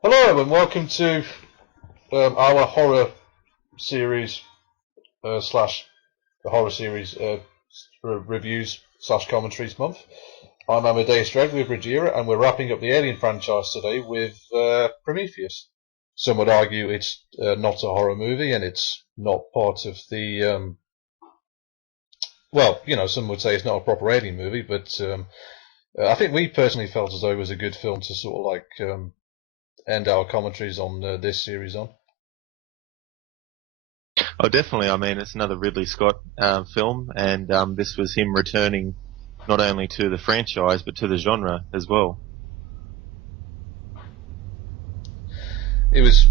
Hello and welcome to our horror series slash the horror series reviews slash commentaries month. I'm Amadeus Dredd with Rojira, and we're wrapping up the Alien franchise today with Prometheus. Some would argue it's not a horror movie and it's not part of the some would say it's not a proper Alien movie, but I think we personally felt as though it was a good film to sort of end our commentaries on this series on. Oh, definitely. I mean, it's another Ridley Scott film, and this was him returning not only to the franchise but to the genre as well. It was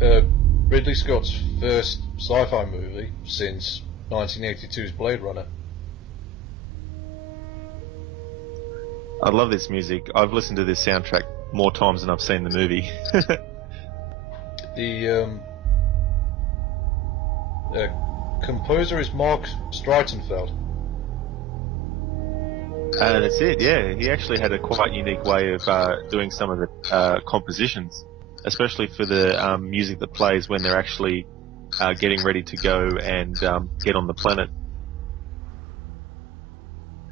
Ridley Scott's first sci-fi movie since 1982's Blade Runner. I love this music. I've listened to this soundtrack more times than I've seen the movie. The composer is Mark Streitenfeld. That's it, yeah. He actually had a quite unique way of doing some of the compositions, especially for the music that plays when they're actually getting ready to go and get on the planet.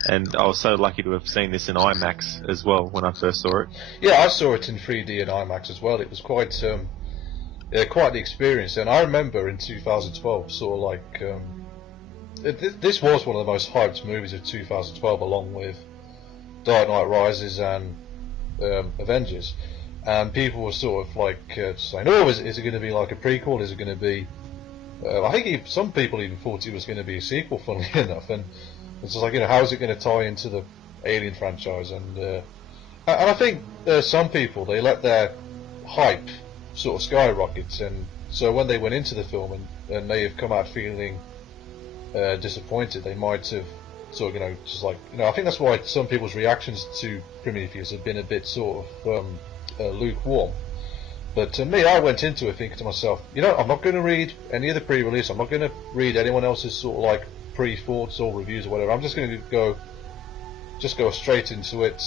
And I was so lucky to have seen this in IMAX as well when I first saw it. Yeah, I saw it in 3D and IMAX as well. It was quite the experience. And I remember in 2012, sort of this was one of the most hyped movies of 2012, along with Dark Knight Rises and Avengers. And people were sort of saying, "Oh, is it going to be like a prequel? Is it going to be?" I think some people even thought it was going to be a sequel, funnily enough. And it's just how is it going to tie into the Alien franchise? And I think some people, they let their hype sort of skyrocket, and so when they went into the film and may have come out feeling disappointed, they might have sort of I think that's why some people's reactions to Prometheus have been a bit sort of lukewarm. But to me, I went into it thinking to myself, I'm not going to read any of the pre-release. I'm not going to read anyone else's sort of pre-thoughts or reviews or whatever. I'm just going to go straight into it,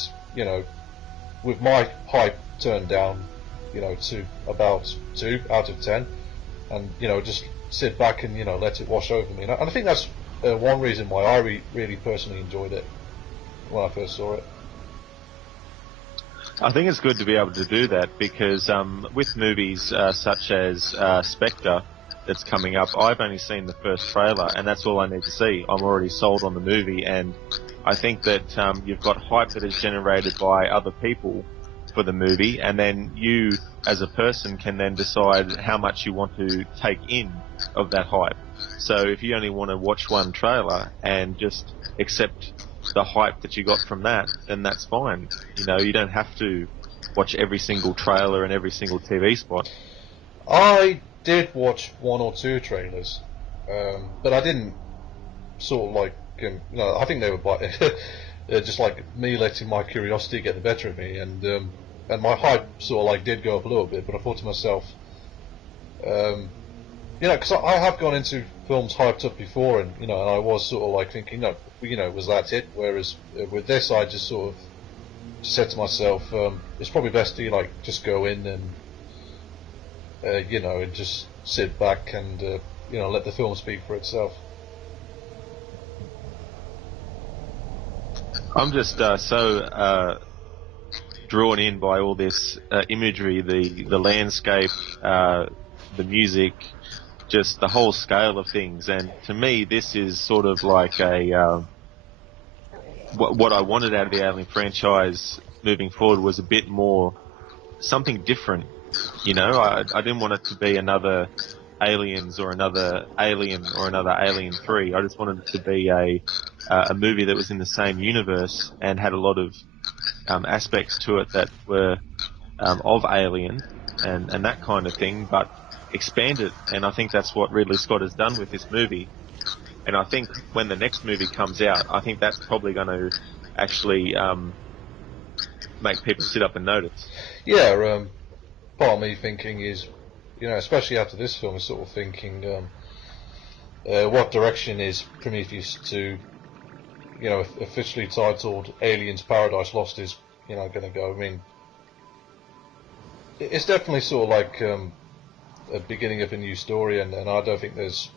with my hype turned down, to about 2 out of 10, and just sit back and let it wash over me. And I think that's one reason why I really personally enjoyed it when I first saw it. I think it's good to be able to do that because with movies such as Spectre that's coming up, I've only seen the first trailer and that's all I need to see. I'm already sold on the movie, and I think that you've got hype that is generated by other people for the movie, and then you as a person can then decide how much you want to take in of that hype. So if you only want to watch one trailer and just accept the hype that you got from that, then that's fine. You don't have to watch every single trailer and every single TV spot. I did watch 1 or 2 trailers, but I didn't sort of I think they were just like me letting my curiosity get the better of me, and my hype sort of did go up a little bit. But I thought to myself, because I have gone into films hyped up before, and I was sort of thinking, was that it? Whereas with this, I just sort of said to myself, it's probably best to just go in and and just sit back and let the film speak for itself. I'm just so drawn in by all this imagery, the landscape, the music, just the whole scale of things. And to me, this is sort of like what I wanted out of the Alien franchise moving forward was a bit more something different. I didn't want it to be another Aliens or another Alien or another Alien 3. I just wanted it to be a movie that was in the same universe and had a lot of aspects to it that were of Alien and that kind of thing, but expanded. And I think that's what Ridley Scott has done with this movie. And I think when the next movie comes out, I think that's probably going to actually make people sit up and notice. Yeah, part of me thinking is, especially after this film, is sort of thinking, what direction is Prometheus to, officially titled Aliens Paradise Lost is, going to go. I mean, it's definitely sort of like a beginning of a new story, and I don't think there's.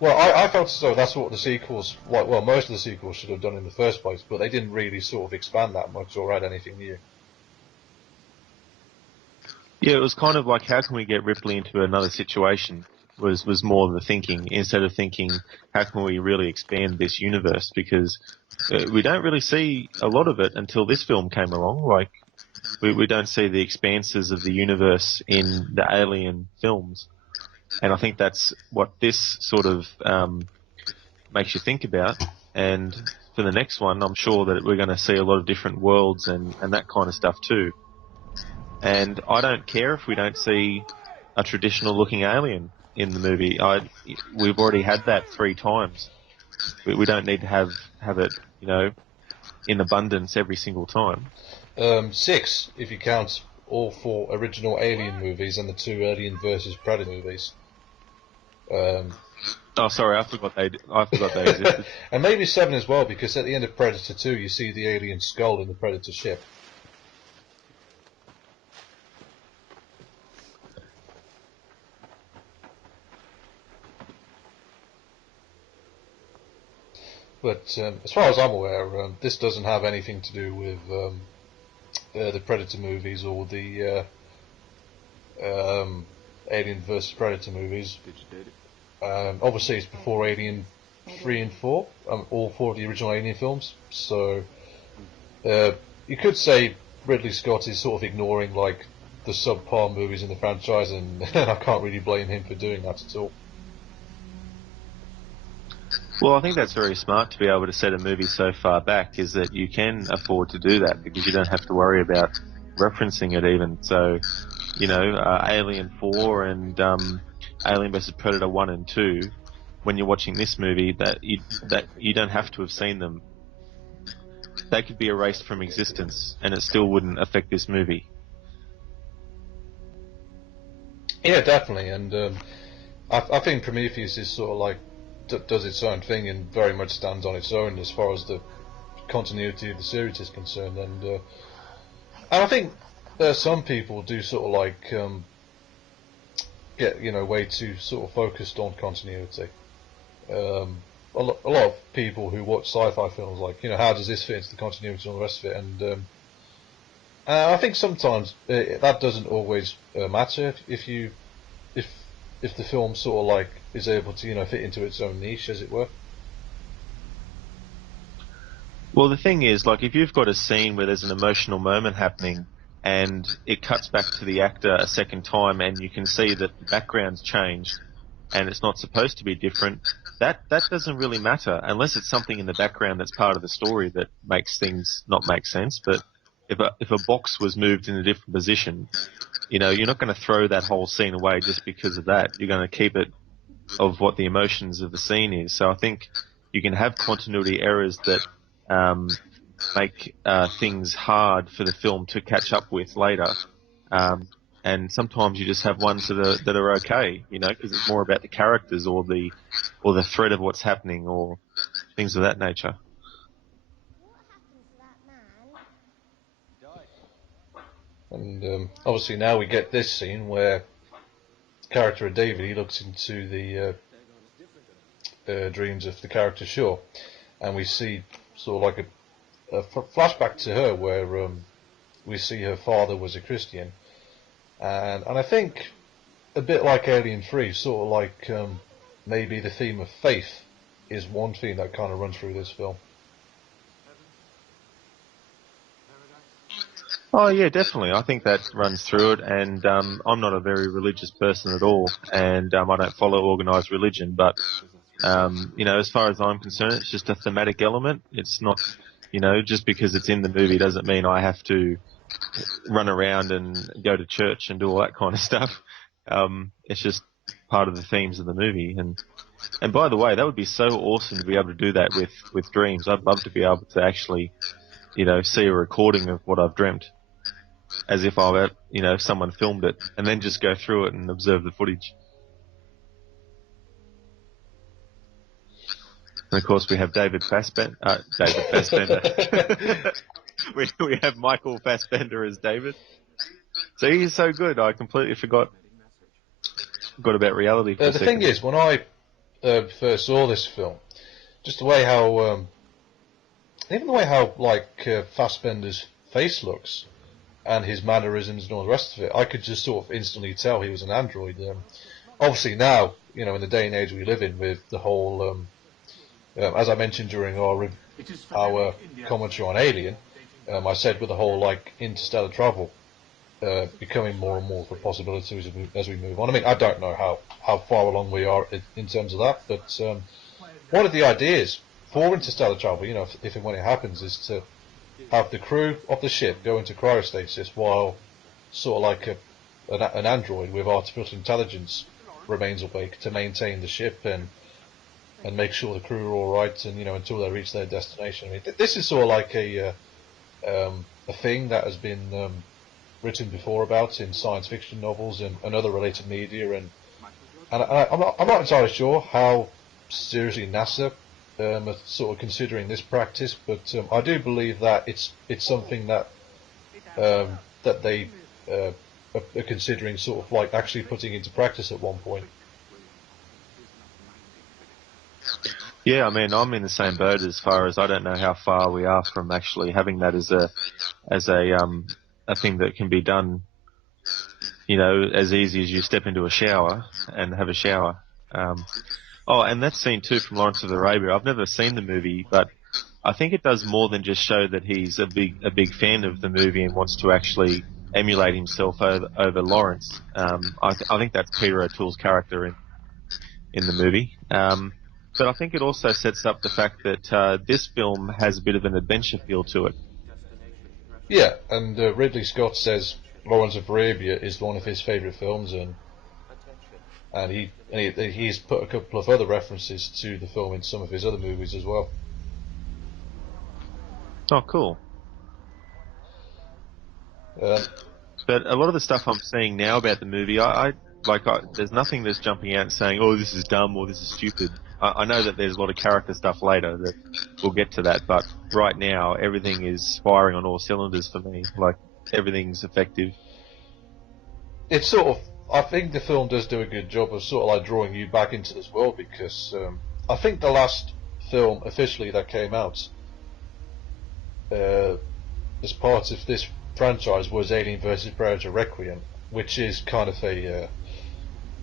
Well, I felt as though that's what the sequels, like, well, most of the sequels should have done in the first place, but they didn't really sort of expand that much or add anything new. Yeah, it was kind of like, how can we get Ripley into another situation? Was more the thinking, instead of thinking, how can we really expand this universe? Because we don't really see a lot of it until this film came along. Like, we don't see the expanses of the universe in the Alien films. And I think that's what this sort of makes you think about. And for the next one, I'm sure that we're going to see a lot of different worlds and that kind of stuff too. And I don't care if we don't see a traditional looking alien in the movie. We've already had that 3 times. We don't need to have it, in abundance every single time. 6, if you count all 4 original Alien movies and the 2 Alien versus Predator movies. Oh, sorry, I forgot they existed. And maybe 7 as well, because at the end of Predator 2, you see the alien skull in the Predator ship. But as far as I'm aware, this doesn't have anything to do with the Predator movies or the Alien vs Predator movies. Obviously, it's before Alien 3 and 4, all 4 of the original Alien films. So you could say Ridley Scott is sort of ignoring like the subpar movies in the franchise, and I can't really blame him for doing that at all. Well, I think that's very smart to be able to set a movie so far back, is that you can afford to do that because you don't have to worry about referencing it even. So, Alien 4 and Alien vs Predator 1 and 2, when you're watching this movie, that you don't have to have seen them. They could be erased from existence and it still wouldn't affect this movie. Yeah, definitely, and I think Prometheus is sort of like does its own thing and very much stands on its own as far as the continuity of the series is concerned, and I think some people do sort of like get way too sort of focused on continuity. A lot of people who watch sci-fi films like, how does this fit into the continuity and all the rest of it, and I think sometimes that doesn't always matter if the film sort of like is able to fit into its own niche, as it were. Well, the thing is, like, if you've got a scene where there's an emotional moment happening and it cuts back to the actor a second time and you can see that the background's changed and it's not supposed to be different, that doesn't really matter unless it's something in the background that's part of the story that makes things not make sense. But if a box was moved in a different position, you're not going to throw that whole scene away just because of that. You're going to keep it of what the emotions of the scene is. So I think you can have continuity errors that make things hard for the film to catch up with later. And sometimes you just have ones that are okay, because it's more about the characters or the thread of what's happening or things of that nature. And obviously now we get this scene where the character of David, he looks into the dreams of the character Shaw, and we see sort of like a flashback to her where we see her father was a Christian, and I think a bit like Alien 3, sort of like maybe the theme of faith is one theme that kind of runs through this film. Oh yeah, definitely. I think that runs through it, and I'm not a very religious person at all, and I don't follow organised religion. But as far as I'm concerned, it's just a thematic element. It's not, just because it's in the movie doesn't mean I have to run around and go to church and do all that kind of stuff. It's just part of the themes of the movie. And by the way, that would be so awesome to be able to do that with dreams. I'd love to be able to actually, see a recording of what I've dreamt, as if someone filmed it, and then just go through it and observe the footage. And of course, we have David Fassbender. we have Michael Fassbender as David. See, he's so good. I completely forgot about reality for a The second. thing is, when I first saw this film, just the way how, even the way how Fassbender's face looks and his mannerisms and all the rest of it, I could just sort of instantly tell he was an android. Obviously now, in the day and age we live in, with the whole, as I mentioned during our commentary on Alien, I said with the whole interstellar travel becoming more and more of a possibility as we move on. I mean, I don't know how far along we are in terms of that, but one of the ideas for interstellar travel, if and when it happens, is to have the crew of the ship go into cryostasis while sort of like an android with artificial intelligence remains awake to maintain the ship and make sure the crew are all right, and until they reach their destination. I mean, this is sort of like a thing that has been written before about in science fiction novels and other related media, and I'm not entirely sure how seriously NASA are sort of considering this practice, but I do believe that it's something that that they are considering sort of like actually putting into practice at one point. Yeah, I mean, I'm in the same boat as far as I don't know how far we are from actually having that as a thing that can be done, as easy as you step into a shower and have a shower. And that scene too from Lawrence of Arabia. I've never seen the movie, but I think it does more than just show that he's a big fan of the movie and wants to actually emulate himself over Lawrence. I think that's Peter O'Toole's character in the movie. But I think it also sets up the fact that this film has a bit of an adventure feel to it. Yeah, and Ridley Scott says Lawrence of Arabia is one of his favourite films, and he's put a couple of other references to the film in some of his other movies as well. Oh, cool. But a lot of the stuff I'm seeing now about the movie, there's nothing that's jumping out and saying, "Oh, this is dumb" or "This is stupid." I know that there's a lot of character stuff later that we'll get to that, but right now everything is firing on all cylinders for me. Like everything's effective. It's sort of, I think the film does do a good job of sort of like drawing you back into this world, because I think the last film officially that came out as part of this franchise was Alien vs Predator Requiem, which is kind of a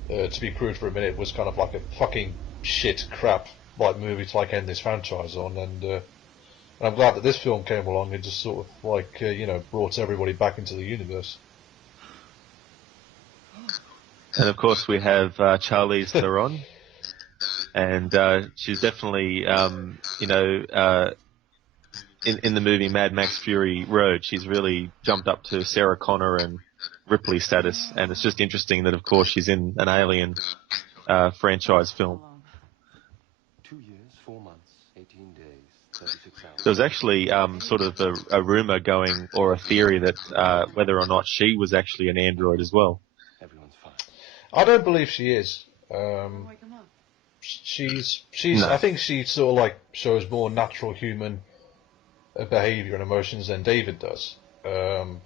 to be crude for a minute, was kind of like a fucking shit crap like movie to like end this franchise on, and I'm glad that this film came along and just sort of like brought everybody back into the universe. And of course we have Charlize Theron, and she's definitely in the movie Mad Max Fury Road, she's really jumped up to Sarah Connor and Ripley status, and it's just interesting that, of course, she's in an Alien franchise film. 2 years, 4 months, 18 days, 36 hours. There was actually sort of a rumor going, or a theory that whether or not she was actually an android as well. Everyone's fine. I don't believe she is. She's. No. I think she sort of like shows more natural human behaviour and emotions than David does. I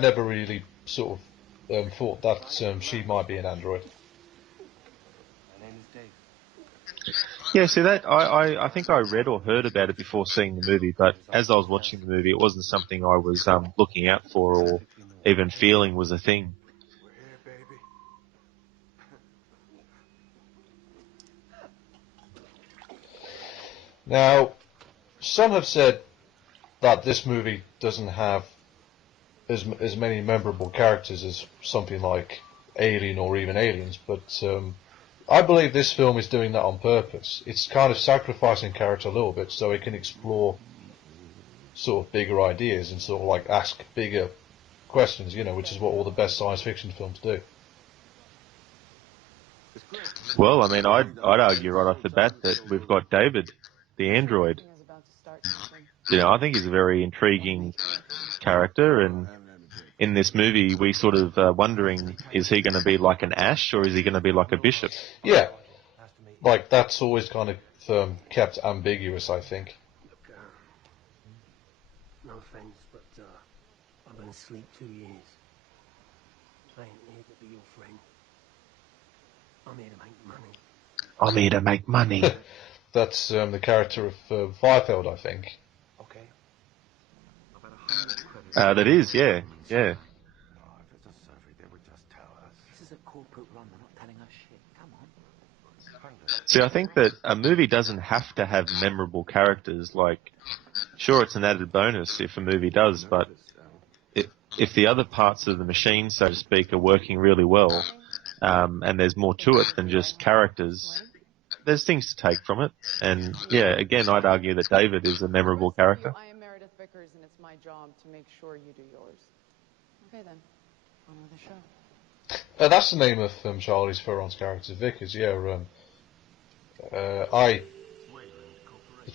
never really sort of thought that she might be an android. My name is Dave. Yeah, see that I think I read or heard about it before seeing the movie, but as I was watching the movie, it wasn't something I was looking out for or even feeling was a thing. We're here, baby. Now, some have said that this movie doesn't have as many memorable characters as something like Alien or even Aliens, but I believe this film is doing that on purpose. It's kind of sacrificing character a little bit so it can explore sort of bigger ideas and sort of like ask bigger questions, which is what all the best science fiction films do. Well, I mean, I'd argue right off the bat that we've got David, the android. I think he's a very intriguing character, and in this movie we sort of wondering, is he going to be like an Ash or is he going to be like a Bishop? Yeah, like that's always kind of kept ambiguous, I think. No offense, but I've been sleep 2 years. I ain't here to be your friend. I'm here to make money. I'm here to make money. That's the character of Firefield, I think. Okay. I've had 100 credits. That is, yeah. Yeah. Oh, if it's a survey, they would just tell us. This is a corporate run. They're not telling us shit. Come on. See, I think that a movie doesn't have to have memorable characters. Like, sure, it's an added bonus if a movie does, but if the other parts of the machine, so to speak, are working really well, and there's more to it than just characters, there's things to take from it. And yeah, again, I'd argue that David is a memorable character. I am Meredith Vickers, and it's my job to make sure you do yours. Okay then, on with the show. That's the name of Charlize Theron's character, Vickers. Yeah, I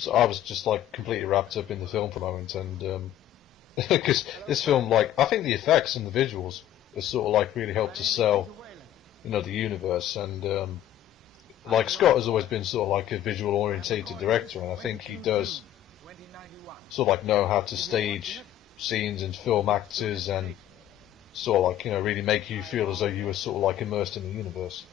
was just like completely wrapped up in the film for a moment, and because this film, like, I think the effects and the visuals are sort of like really helped to sell, the universe, and like Scott has always been sort of like a visual orientated director, and I think he does sort of like know how to stage scenes and film actors and sort of like, really make you feel as though you were sort of like immersed in the universe.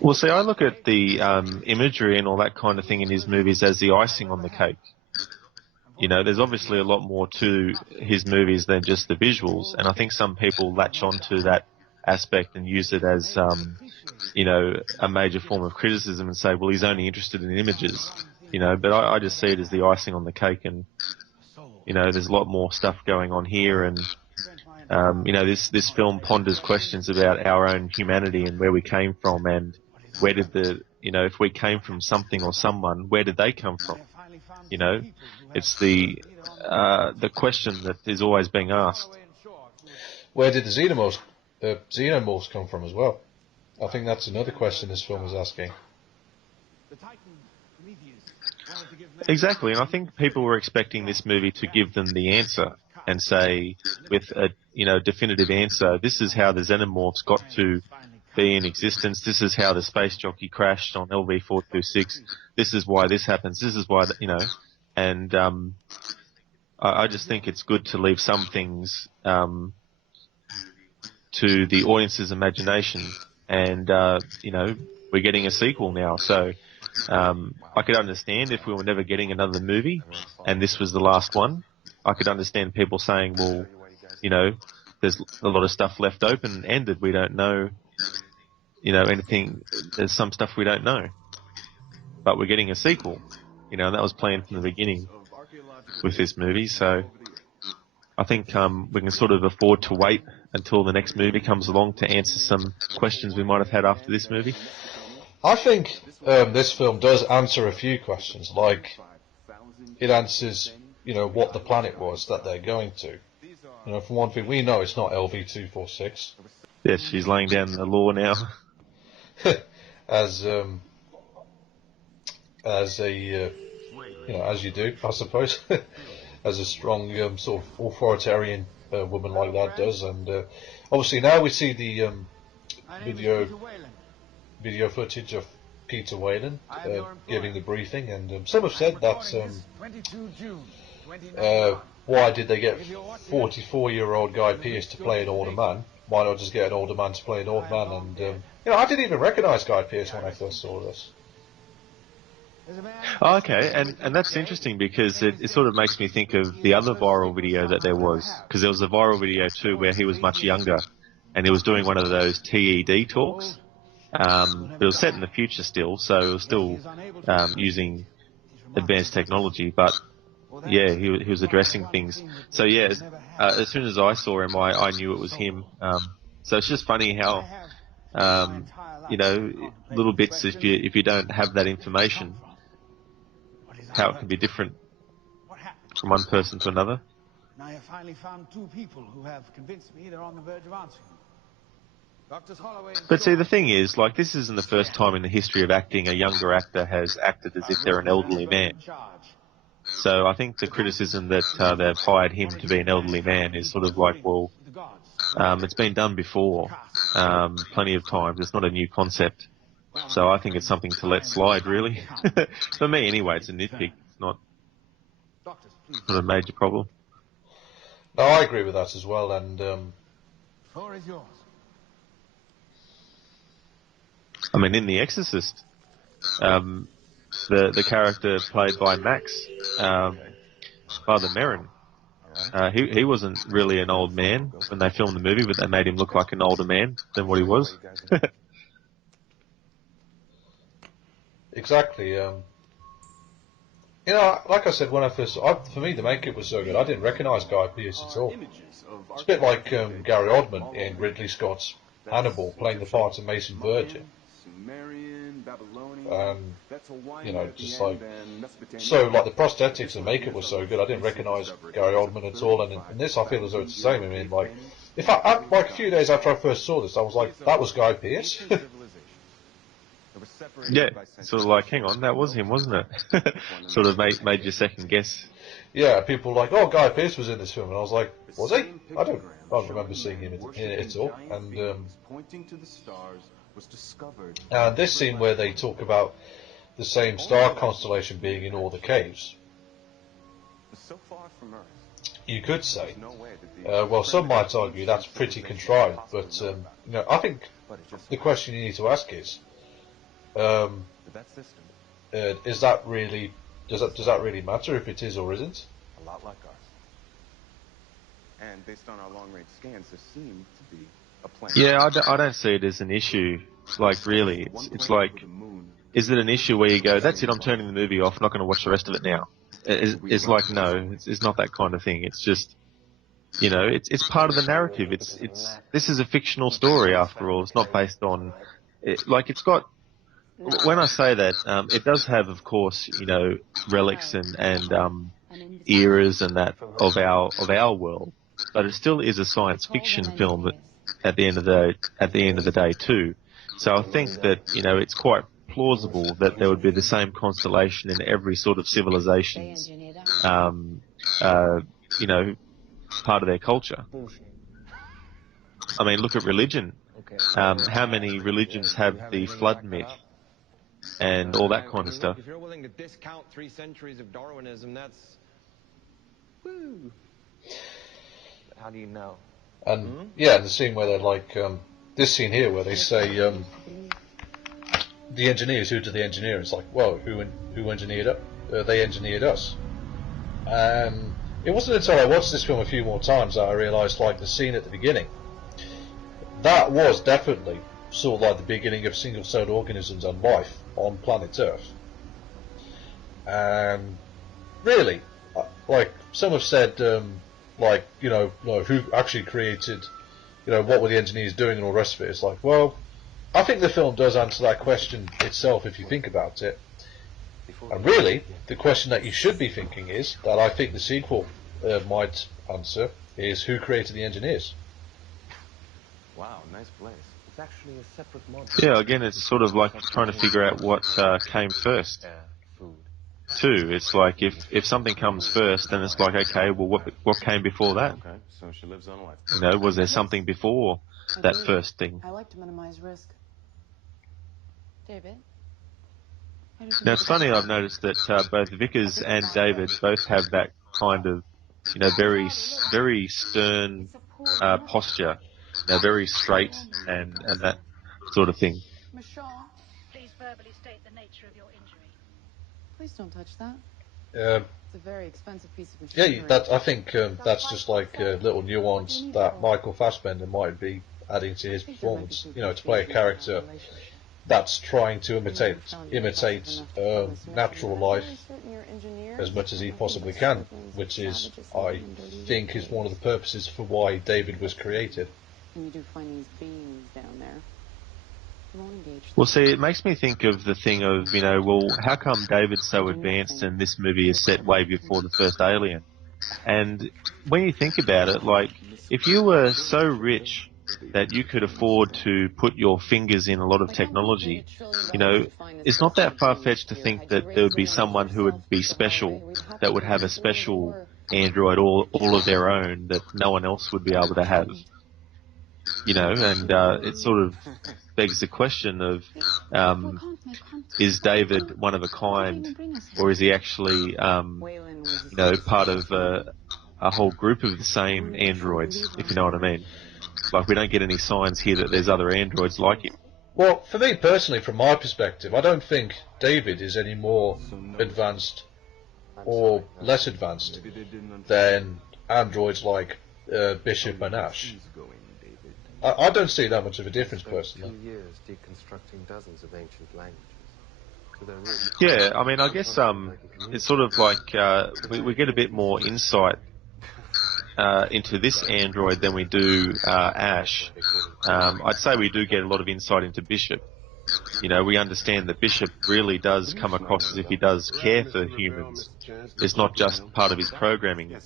Well, see, I look at the imagery and all that kind of thing in his movies as the icing on the cake. There's obviously a lot more to his movies than just the visuals, and I think some people latch onto that aspect and use it as, a major form of criticism and say, well, he's only interested in images, but I just see it as the icing on the cake, and, there's a lot more stuff going on here, and, this film ponders questions about our own humanity and where we came from, and where did if we came from something or someone, where did they come from? It's the question that is always being asked. Where did the xenomorphs come from as well? I think that's another question this film is asking. Exactly, and I think people were expecting this movie to give them the answer and say, with a definitive answer, this is how the xenomorphs got to be in existence, this is how the space jockey crashed on LV-426, this is why this happens, this is why, and I just think it's good to leave some things to the audience's imagination, and, we're getting a sequel now, so I could understand if we were never getting another movie and this was the last one. I could understand people saying, well, there's a lot of stuff left open and ended, we don't know, anything, there's some stuff we don't know. But we're getting a sequel, and that was planned from the beginning with this movie, so I think we can sort of afford to wait until the next movie comes along to answer some questions we might have had after this movie. I think this film does answer a few questions, like it answers, what the planet was that they're going to. For one thing, we know it's not LV-246. Yes, she's laying down the law now. as you do, I suppose, as a strong sort of authoritarian woman like that does, and obviously now we see the video footage of Peter Whalen giving the briefing, and some have said that why did they get 44-year-old Guy Pearce to play an older man? Why not just get an older man to play an old man? And I didn't even recognise Guy Pearce when I first saw this. Oh, okay, and that's interesting because it sort of makes me think of the other viral video that there was, because there was a viral video too where he was much younger and he was doing one of those TED talks. But it was set in the future still, so it was still using advanced technology, but yeah, he was addressing things. So yeah, as soon as I saw him, I knew it was him. So it's just funny how, little bits, if you don't have that information, how it can be different from one person to another. Now you finally found two people who have convinced me they're on the verge of answering. But see, the thing is, like, this isn't the first time in the history of acting a younger actor has acted as if they're an elderly man. So I think the criticism that they've hired him to be an elderly man is sort of like, well, it's been done before, plenty of times. It's not a new concept. So I think it's something to let slide, really. For me, anyway, it's a nitpick. It's not. sort of major problem. No, I agree with that as well, and Floor is yours. I mean, in The Exorcist, the character played by Max, Father Merrin, he wasn't really an old man when they filmed the movie, but they made him look like an older man than what he was. exactly. You know, like I said when I first, for me the makeup was so good, I didn't recognise Guy Pearce at all. It's a bit like Gary Oldman in Ridley Scott's Hannibal, playing the part of Mason Verger. You know, just like, so like the prosthetics and makeup was so good, I didn't recognise Gary Oldman at all, and in this I feel as though it's the same. I mean, like, if like a few days after I first saw this, I was like, that was Guy Pearce. Yeah, sort of like, hang on, that was him, wasn't it? Sort of made you second guess. Yeah, people were like, oh, Guy Pearce was in this film, and I was like, was he? I don't remember seeing him in it at all. And this scene where they talk about the same star constellation being in all the caves, you could say, well, some might argue that's pretty contrived, but you know, I think the question you need to ask is that really does that really matter if it is or isn't? A lot like ours. And based on our long-range scans, there seem to be a plan. Yeah, I don't see it as an issue. Like, really, it's like, is it an issue where you go, that's it, I'm turning the movie off, I'm not going to watch the rest of it now? It's like, no, it's not that kind of thing. It's just, you know, it's part of the narrative. This is a fictional story after all. It's not based on, it's got. When I say that, it does have, of course, you know, relics and eras and that of our world, but it still is a science fiction film at the end of the day too. So I think that, you know, it's quite plausible that there would be the same constellation in every sort of civilization's, you know, part of their culture. I mean, look at religion. How many religions have the flood myth and all that kind of stuff? If you're willing to discount 3 centuries of Darwinism, that's... Woo! How do you know? And yeah, the scene where they're like, this scene here where they say, the engineers, who did the engineer? It's like, well, who engineered it? They engineered us. And it wasn't until I watched this film a few more times that I realised, like, the scene at the beginning, that was definitely sort of like the beginning of single-celled organisms and life on planet Earth. And really, like, some have said, like, you know, who actually created, you know, what were the engineers doing and all the rest of it. It's like, well, I think the film does answer that question itself if you think about it. And really, the question that you should be thinking is, that I think the sequel might answer, is who created the engineers? Wow, nice place. It's actually a separate model. Yeah, again, it's sort of like trying to figure out what came first. Food. Too, it's like if something comes first, then it's like, okay, well, what came before that? Okay, so she lives on life. You know, was there something before that first thing? I like to minimize risk. David? Now, it's funny, I've noticed that both Vickers and David both have that kind of, you know, very stern posture. You know, very straight and that sort of thing. Michelle, Please verbally state the nature of your injury. please don't touch that. Yeah, It's a very expensive piece of machinery. that I think that's just like a little nuance that Michael Fassbender might be adding to his performance. You know, to play a character that's trying to imitate natural life as much as he possibly can, which is, I think, is one of the purposes for why David was created. And you do find these beings down there. You won't engage them. Well, see, it makes me think of the thing of, you know, well, how come David's so advanced and this movie is set way before the first Alien? And when you think about it, like, if you were so rich that you could afford to put your fingers in a lot of technology, you know, it's not that far-fetched to think that there would be someone who would be special, that would have a special android all of their own that no one else would be able to have. You know, and it's sort of, begs the question of, is David one of a kind, or is he actually, part of a whole group of the same androids, if you know what I mean? Like, we don't get any signs here that there's other androids like him. Well, for me personally, from my perspective, I don't think David is any more advanced or less advanced than androids like Bishop and Ash. I don't see that much of a difference personally. 2 years deconstructing dozens of ancient languages. Yeah, I mean, I guess it's sort of like we get a bit more insight into this android than we do Ash. I'd say we do get a lot of insight into Bishop. You know, we understand that Bishop really does come across as if he does care for humans. It's not just part of his programming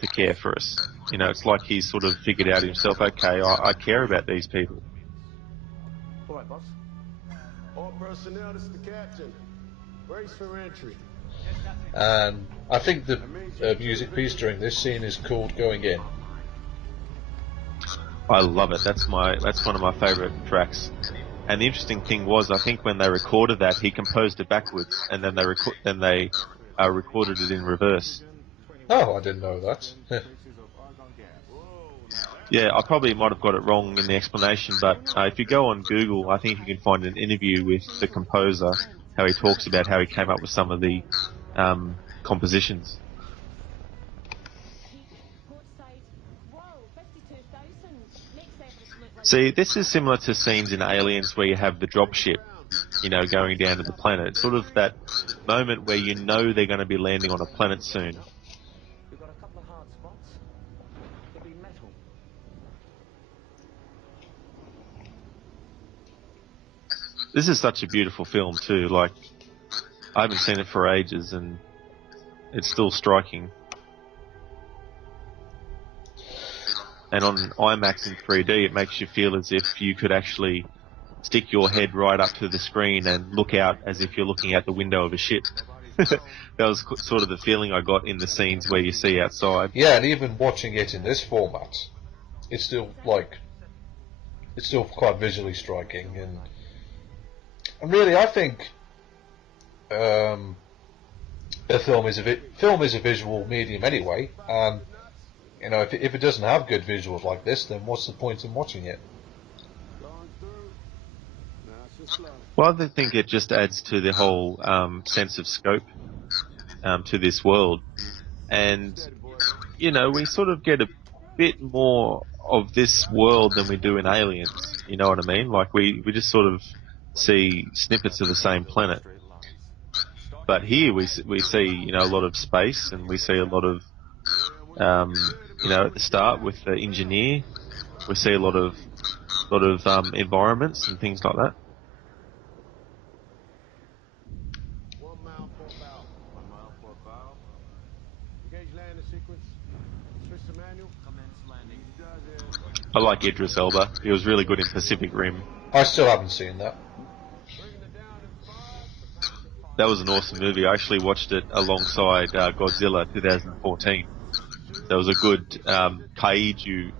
to care for us. You know, it's like he's sort of figured out himself, okay, I care about these people. All right, boss. All personnel, this is the captain. Brace for entry. And I think the music piece during this scene is called Going In. I love it. That's one of my favourite tracks. And the interesting thing was, I think when they recorded that, he composed it backwards, and then they recorded it in reverse. Oh, I didn't know that. Yeah, I probably might have got it wrong in the explanation, but if you go on Google, I think you can find an interview with the composer, how he talks about how he came up with some of the compositions. See, this is similar to scenes in Aliens where you have the dropship, you know, going down to the planet. It's sort of that moment where you know they're going to be landing on a planet soon. We've got a couple of hard spots. Could be metal. This is such a beautiful film too. Like, I haven't seen it for ages, and it's still striking. And on IMAX in 3D, it makes you feel as if you could actually stick your head right up to the screen and look out as if you're looking out the window of a ship. That was sort of the feeling I got in the scenes where you see outside. Yeah, and even watching it in this format, it's still quite visually striking, and really, I think a film is a visual medium anyway, and you know, if it doesn't have good visuals like this, then what's the point in watching it? Well, I think it just adds to the whole sense of scope to this world. And, you know, we sort of get a bit more of this world than we do in Aliens. You know what I mean? Like, we just sort of see snippets of the same planet. But here we see, you know, a lot of space, and we see a lot of, you know, at the start with the engineer, we see a lot of environments and things like that. 1 mile, 4 bow. 1 mile, 4 bow. Engage landing sequence. Switch to manual. Commence landing. I like Idris Elba. He was really good in Pacific Rim. I still haven't seen that. That was an awesome movie. I actually watched it alongside Godzilla 2014. That was a good kaiju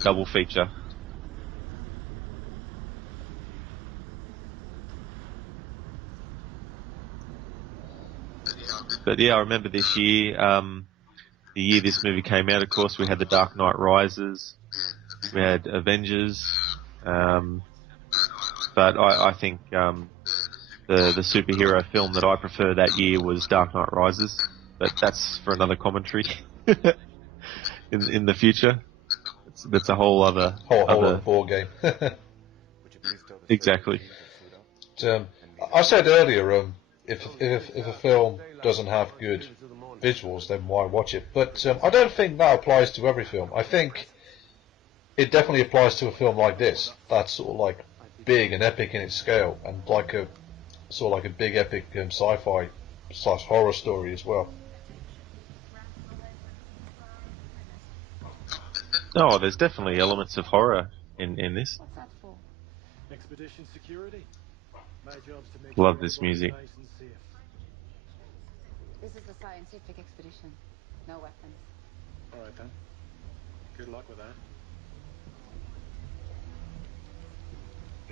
double feature. But yeah, I remember this year, the year this movie came out, of course, we had The Dark Knight Rises, we had Avengers, but I think the superhero film that I prefer that year was Dark Knight Rises, but that's for another commentary in the future. That's a whole other ball game. Exactly. I said earlier, if a film doesn't have good visuals, then why watch it? But I don't think that applies to every film. I think it definitely applies to a film like this. That's sort of like big and epic in its scale, and like a big epic sci-fi / horror story as well. Oh, there's definitely elements of horror in this. What's that for? Expedition security. My job's to make Love this music. nice and safe. This is a scientific expedition. No weapons. All right then. Good luck with that.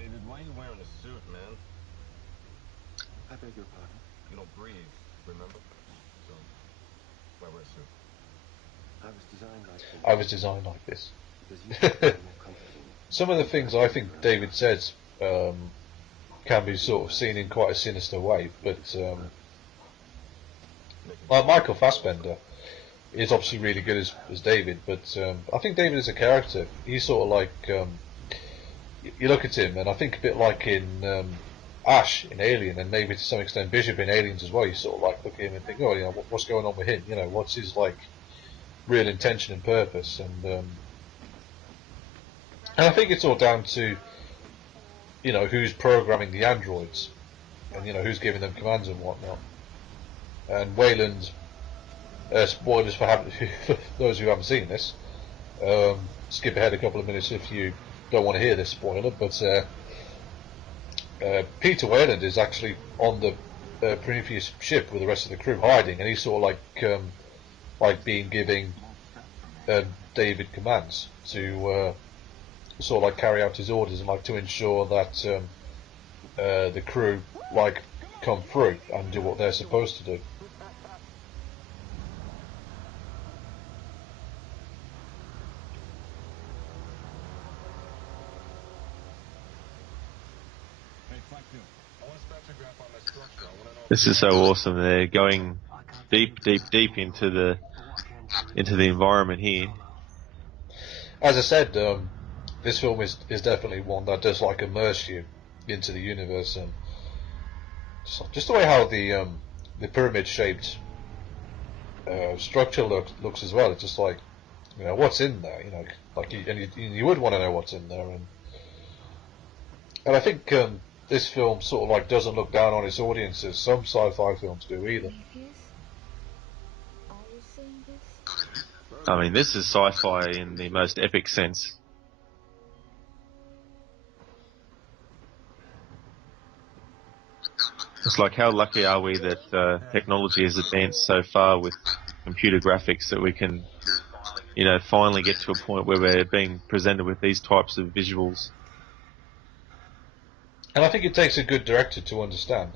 David, why are you wearing a suit, man? I beg your pardon? You don't breathe, remember? So, why wear a suit? I was designed like this. I was designed like this. Because you feel more comfortable. Some of the things I think David says can be sort of seen in quite a sinister way, but like Michael Fassbender is obviously really good as David, but I think David is a character. He's sort of like you look at him, and I think a bit like in Ash in Alien, and maybe to some extent Bishop in Aliens as well. You sort of like look at him and think, oh, you know, what's going on with him? You know, what's his like real intention and purpose? And I think it's all down to, you know, who's programming the androids, and you know who's giving them commands and whatnot. And Wayland, spoilers for those who haven't seen this. Skip ahead a couple of minutes if you don't want to hear this spoiler. But Peter Wayland is actually on the Prometheus ship with the rest of the crew hiding, and he's sort of like giving David commands to sort of like carry out his orders and like to ensure that the crew like come through and do what they're supposed to do. This is so awesome. They're going deep into the environment here. As I said, this film is definitely one that does like immerse you into the universe, and just the way how the pyramid shaped structure looks as well. It's just like, you know, what's in there, you know, like you would want to know what's in there, and I think this film sort of like doesn't look down on its audiences. Some sci-fi films do either. I mean, this is sci-fi in the most epic sense. It's like, how lucky are we that technology has advanced so far with computer graphics that we can, you know, finally get to a point where we're being presented with these types of visuals. And I think it takes a good director to understand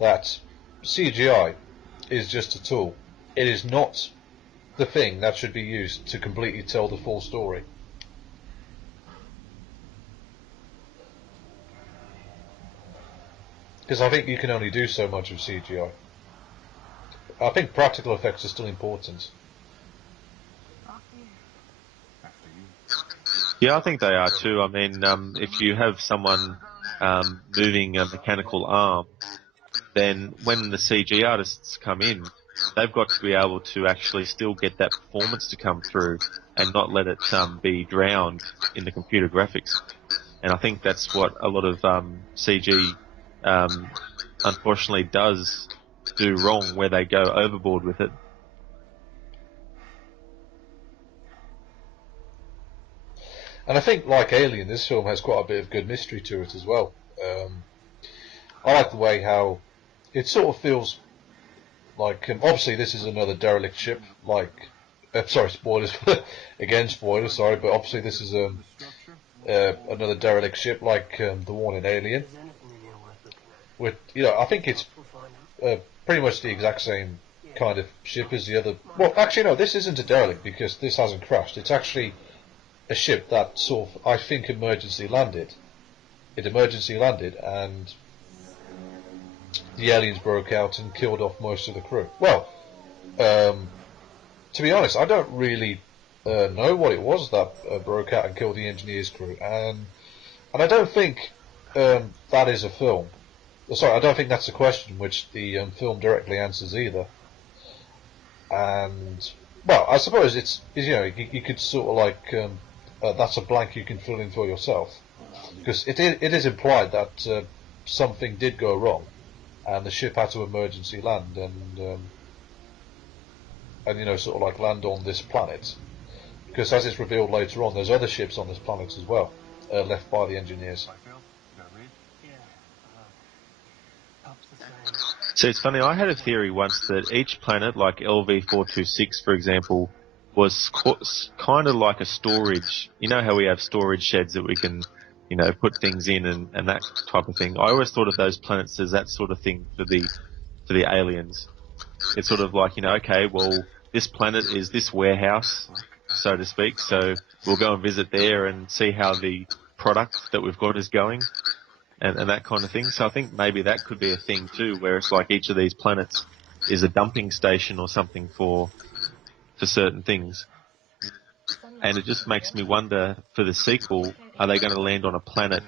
that CGI is just a tool. It is not the thing that should be used to completely tell the full story. Because I think you can only do so much with CGI. I think practical effects are still important. Yeah, I think they are too. I mean, if you have someone moving a mechanical arm, then when the CG artists come in, they've got to be able to actually still get that performance to come through and not let it be drowned in the computer graphics. And I think that's what a lot of CG unfortunately does do wrong, where they go overboard with it. And I think, like Alien, this film has quite a bit of good mystery to it as well. I like the way how it sort of feels like, obviously this is another derelict ship, like, sorry, spoilers, again spoilers, sorry, but obviously this is another derelict ship like the one in Alien. With, you know, I think it's pretty much the exact same kind of ship as the other. Well, actually no, this isn't a derelict because this hasn't crashed. It's actually a ship that sort of, I think, emergency landed. It emergency landed, and the aliens broke out and killed off most of the crew. Well, to be honest, I don't really know what it was that broke out and killed the engineers' crew, and I don't think that is a film. Sorry, I don't think that's a question which the film directly answers either. And well, I suppose it's you know, you could sort of like that's a blank you can fill in for yourself, because it is implied that something did go wrong, and the ship had to emergency land and you know, sort of like land on this planet, because as it's revealed later on, there's other ships on this planet as well, left by the engineers. So it's funny, I had a theory once that each planet, like LV-426 for example, was kind of like a storage. You know how we have storage sheds that we can put things in and that type of thing. I always thought of those planets as that sort of thing for the aliens. It's sort of like, okay, well, this planet is this warehouse, so to speak, so we'll go and visit there and see how the product that we've got is going and that kind of thing. So I think maybe that could be a thing too, where it's like each of these planets is a dumping station or something for certain things. And it just makes me wonder, for the sequel, are they going to land on a planet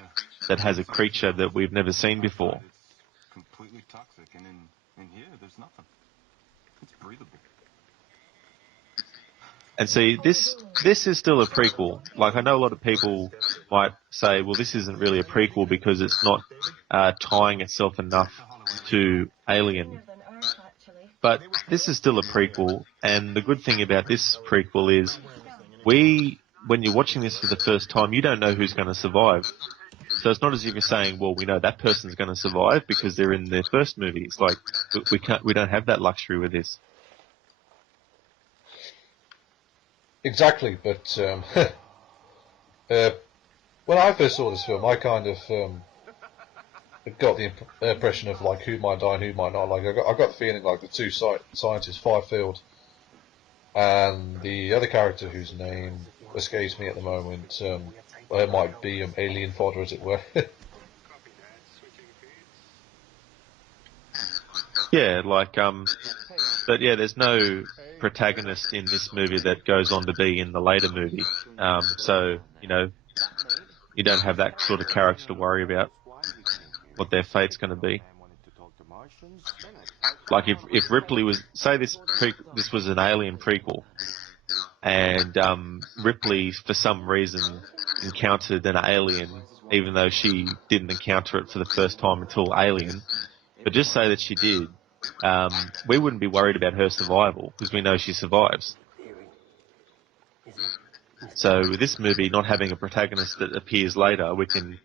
that has a creature that we've never seen before? It's completely toxic, and in here, there's nothing. It's breathable. And see, this is still a prequel. Like, I know a lot of people might say, well, this isn't really a prequel because it's not tying itself enough to Alien. But this is still a prequel, and the good thing about this prequel is when you're watching this for the first time, you don't know who's going to survive. So it's not as if you're saying, well, we know that person's going to survive because they're in their first movie. It's like, we don't have that luxury with this. Exactly, but when I first saw this film, I kind of got the impression of like who might die and who might not. Like I got the feeling like the two scientists, Fifield, and the other character whose name escapes me at the moment, it might be alien fodder, as it were. Yeah, like but yeah, there's no protagonist in this movie that goes on to be in the later movie. So, you don't have that sort of character to worry about what their fate's going to be. Like if Ripley was, say this was an Alien prequel, and Ripley for some reason encountered an alien, even though she didn't encounter it for the first time until Alien, but just say that she did, we wouldn't be worried about her survival because we know she survives. So with this movie not having a protagonist that appears later, we can,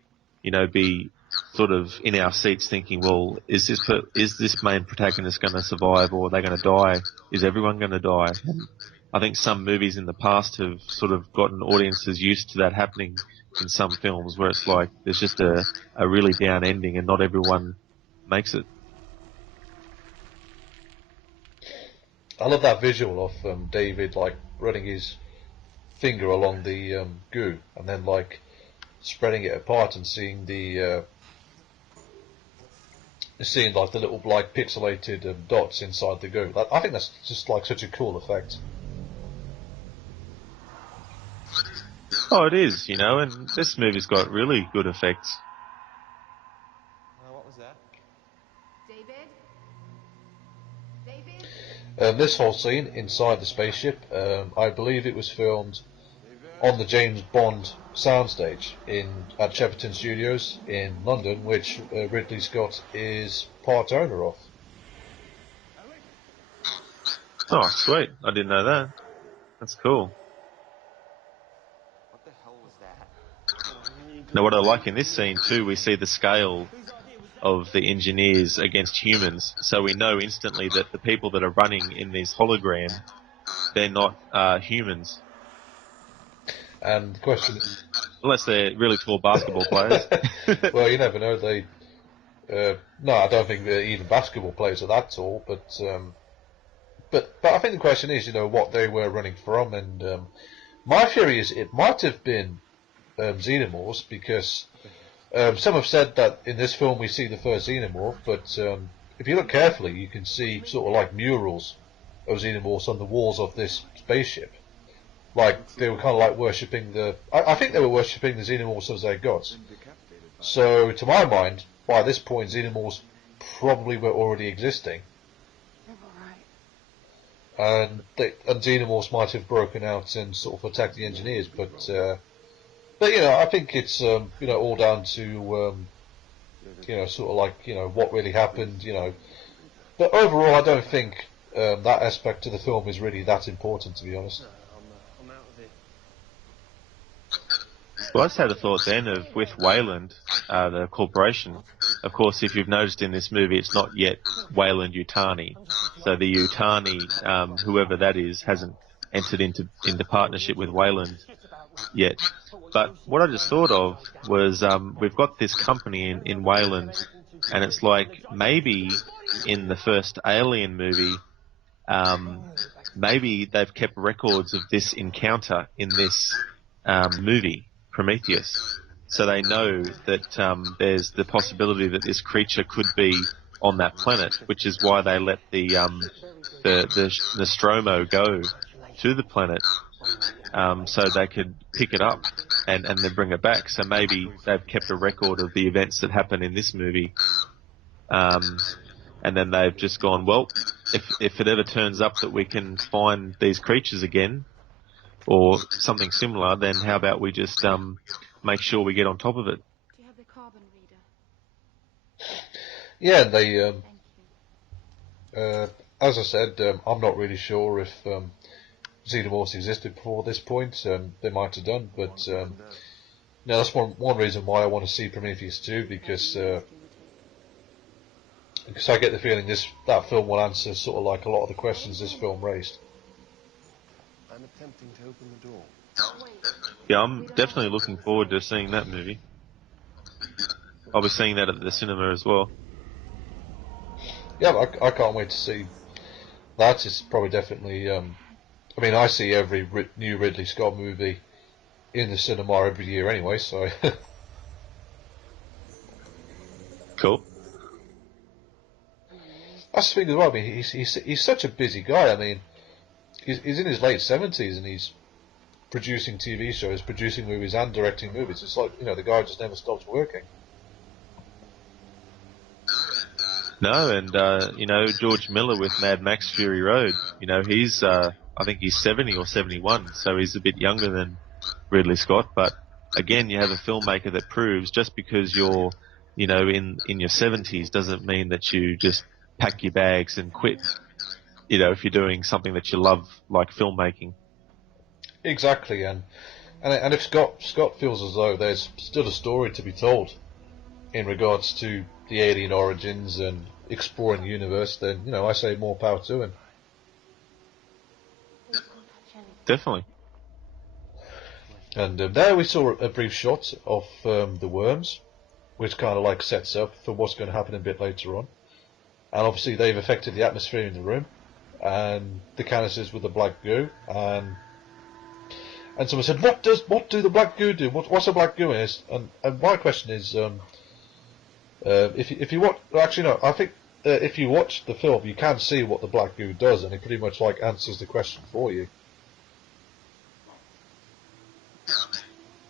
be sort of in our seats thinking, well, is this main protagonist going to survive, or are they going to die? Is everyone going to die? And I think some movies in the past have sort of gotten audiences used to that happening in some films, where it's like there's just a really down ending and not everyone makes it. I love that visual of David like running his finger along the goo and then like spreading it apart and seeing like the little like pixelated dots inside the goo. I think that's just like such a cool effect. Oh, it is, and this movie's got really good effects. What was that? David? This whole scene inside the spaceship, I believe it was filmed on the James Bond soundstage at Shepperton Studios in London, which Ridley Scott is part owner of. Oh, sweet. I didn't know that. That's cool. What the hell was that? Now, what I like in this scene, too, we see the scale of the engineers against humans, so we know instantly that the people that are running in this hologram, they're not humans. And the question... Unless they're really tall basketball players. Well, you never know. No, I don't think they're even basketball players are that tall, but I think the question is, what they were running from, and my theory is it might have been xenomorphs, because some have said that in this film we see the first xenomorph, but if you look carefully you can see sort of like murals of xenomorphs on the walls of this spaceship. Like they were kind of like worshipping I think they were worshipping the xenomorphs as their gods. So to my mind, by this point xenomorphs probably were already existing. And xenomorphs might have broken out and sort of attacked the engineers, but I think it's all down to sort of like what really happened, But overall, I don't think that aspect to the film is really that important, to be honest. I'm out of it. Well, I just had a thought then of with Wayland, the corporation. Of course, if you've noticed in this movie, it's not yet Wayland Yutani. So the Yutani, whoever that is, hasn't entered into partnership with Wayland. yet. But what I just thought of was we've got this company in Wayland, and it's like maybe in the first Alien movie, maybe they've kept records of this encounter in this movie, Prometheus. So they know that there's the possibility that this creature could be on that planet, which is why they let the Nostromo go to the planet, so they could pick it up and then bring it back. So maybe they've kept a record of the events that happen in this movie, and then they've just gone, well, if it ever turns up that we can find these creatures again, or something similar, then how about we just make sure we get on top of it. Do you have the carbon reader? Yeah, they, as I said, I'm not really sure if xenomorphs existed before this point. They might have done, but no, that's one reason why I want to see Prometheus 2, because I get the feeling that film will answer sort of like a lot of the questions this film raised. I'm attempting to open the door. Yeah, I'm definitely looking forward to seeing that movie. I'll be seeing that at the cinema as well. Yeah, I can't wait to see that. It's probably definitely. I mean, I see every new Ridley Scott movie in the cinema every year anyway, so. Cool. That's the thing as well. I mean, he's such a busy guy. I mean, he's in his late 70s and he's producing TV shows, producing movies, and directing movies. It's like, the guy just never stops working. No, and George Miller with Mad Max Fury Road. He's I think he's 70 or 71, so he's a bit younger than Ridley Scott. But again, you have a filmmaker that proves just because you're in your 70s doesn't mean that you just pack your bags and quit. If you're doing something that you love, like filmmaking. Exactly, and if Scott feels as though there's still a story to be told in regards to the alien origins and exploring the universe, then I say more power to him. Definitely. And there we saw a brief shot of the worms, which kind of like sets up for what's going to happen a bit later on. And obviously they've affected the atmosphere in the room, and the canisters with the black goo, and someone said, what do the black goo do? What's a black goo is? And my question is, if you watch, actually no, I think if you watch the film, you can see what the black goo does, and it pretty much like answers the question for you.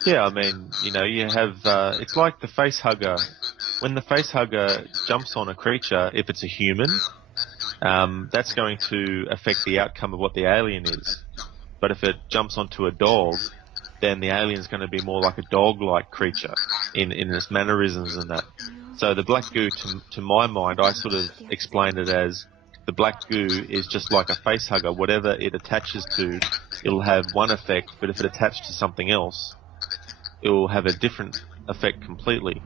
Yeah, I mean, you have, it's like the face hugger. When the face hugger jumps on a creature, if it's a human, that's going to affect the outcome of what the alien is. But if it jumps onto a dog, then the alien's going to be more like a dog-like creature in its mannerisms and that. So the black goo, to my mind, I sort of explained it as the black goo is just like a face hugger. Whatever it attaches to, it'll have one effect, but if it attached to something else, it will have a different effect completely.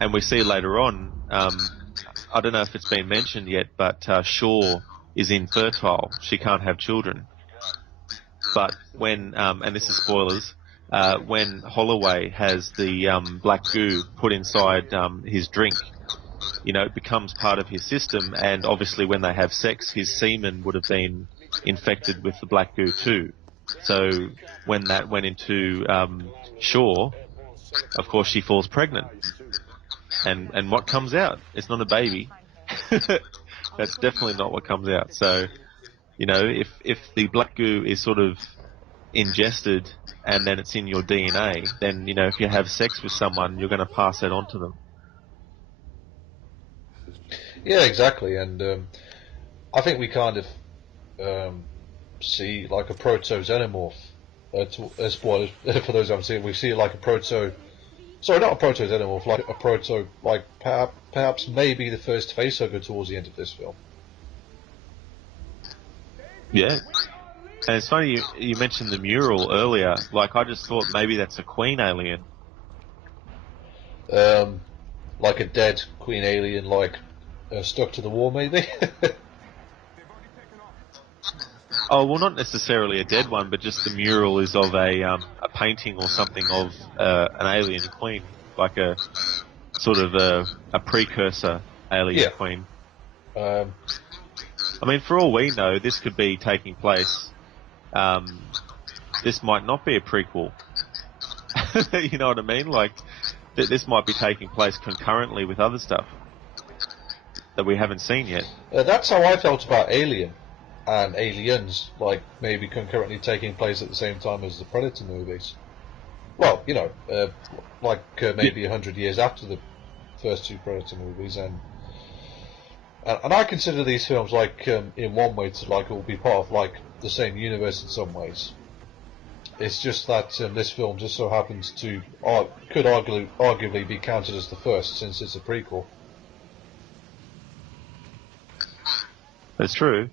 And we see later on, I don't know if it's been mentioned yet, but Shaw is infertile. She can't have children. But when, and this is spoilers, when Holloway has the black goo put inside his drink, it becomes part of his system, and obviously when they have sex, his semen would have been infected with the black goo too. So when that went into Shaw, of course she falls pregnant. And what comes out? It's not a baby. That's definitely not what comes out. So, if the black goo is sort of ingested and then it's in your DNA, then, if you have sex with someone, you're going to pass that on to them. Yeah, exactly. And I think we kind of see like a proto-xenomorph. Spoilers for those who haven't seen it. We see like a proto... Sorry, not a proto-xenomorph, like a proto... Like perhaps maybe the first facehugger towards the end of this film. Yeah. And it's funny you mentioned the mural earlier. Like, I just thought maybe that's a queen alien. Like a dead queen alien, like stuck to the wall, maybe. Oh, well, not necessarily a dead one, but just the mural is of a painting or something of an alien queen, like a sort of a precursor alien queen. I mean, for all we know, this could be taking place. This might not be a prequel. You know what I mean? Like, this might be taking place concurrently with other stuff that we haven't seen yet. That's how I felt about Alien and Aliens, like maybe concurrently taking place at the same time as the Predator movies. Well, you know, maybe 100 years after the first two Predator movies, and I consider these films like in one way to like all be part of like the same universe in some ways. It's just that this film just so happens to could arguably be counted as the first since it's a prequel. That's true.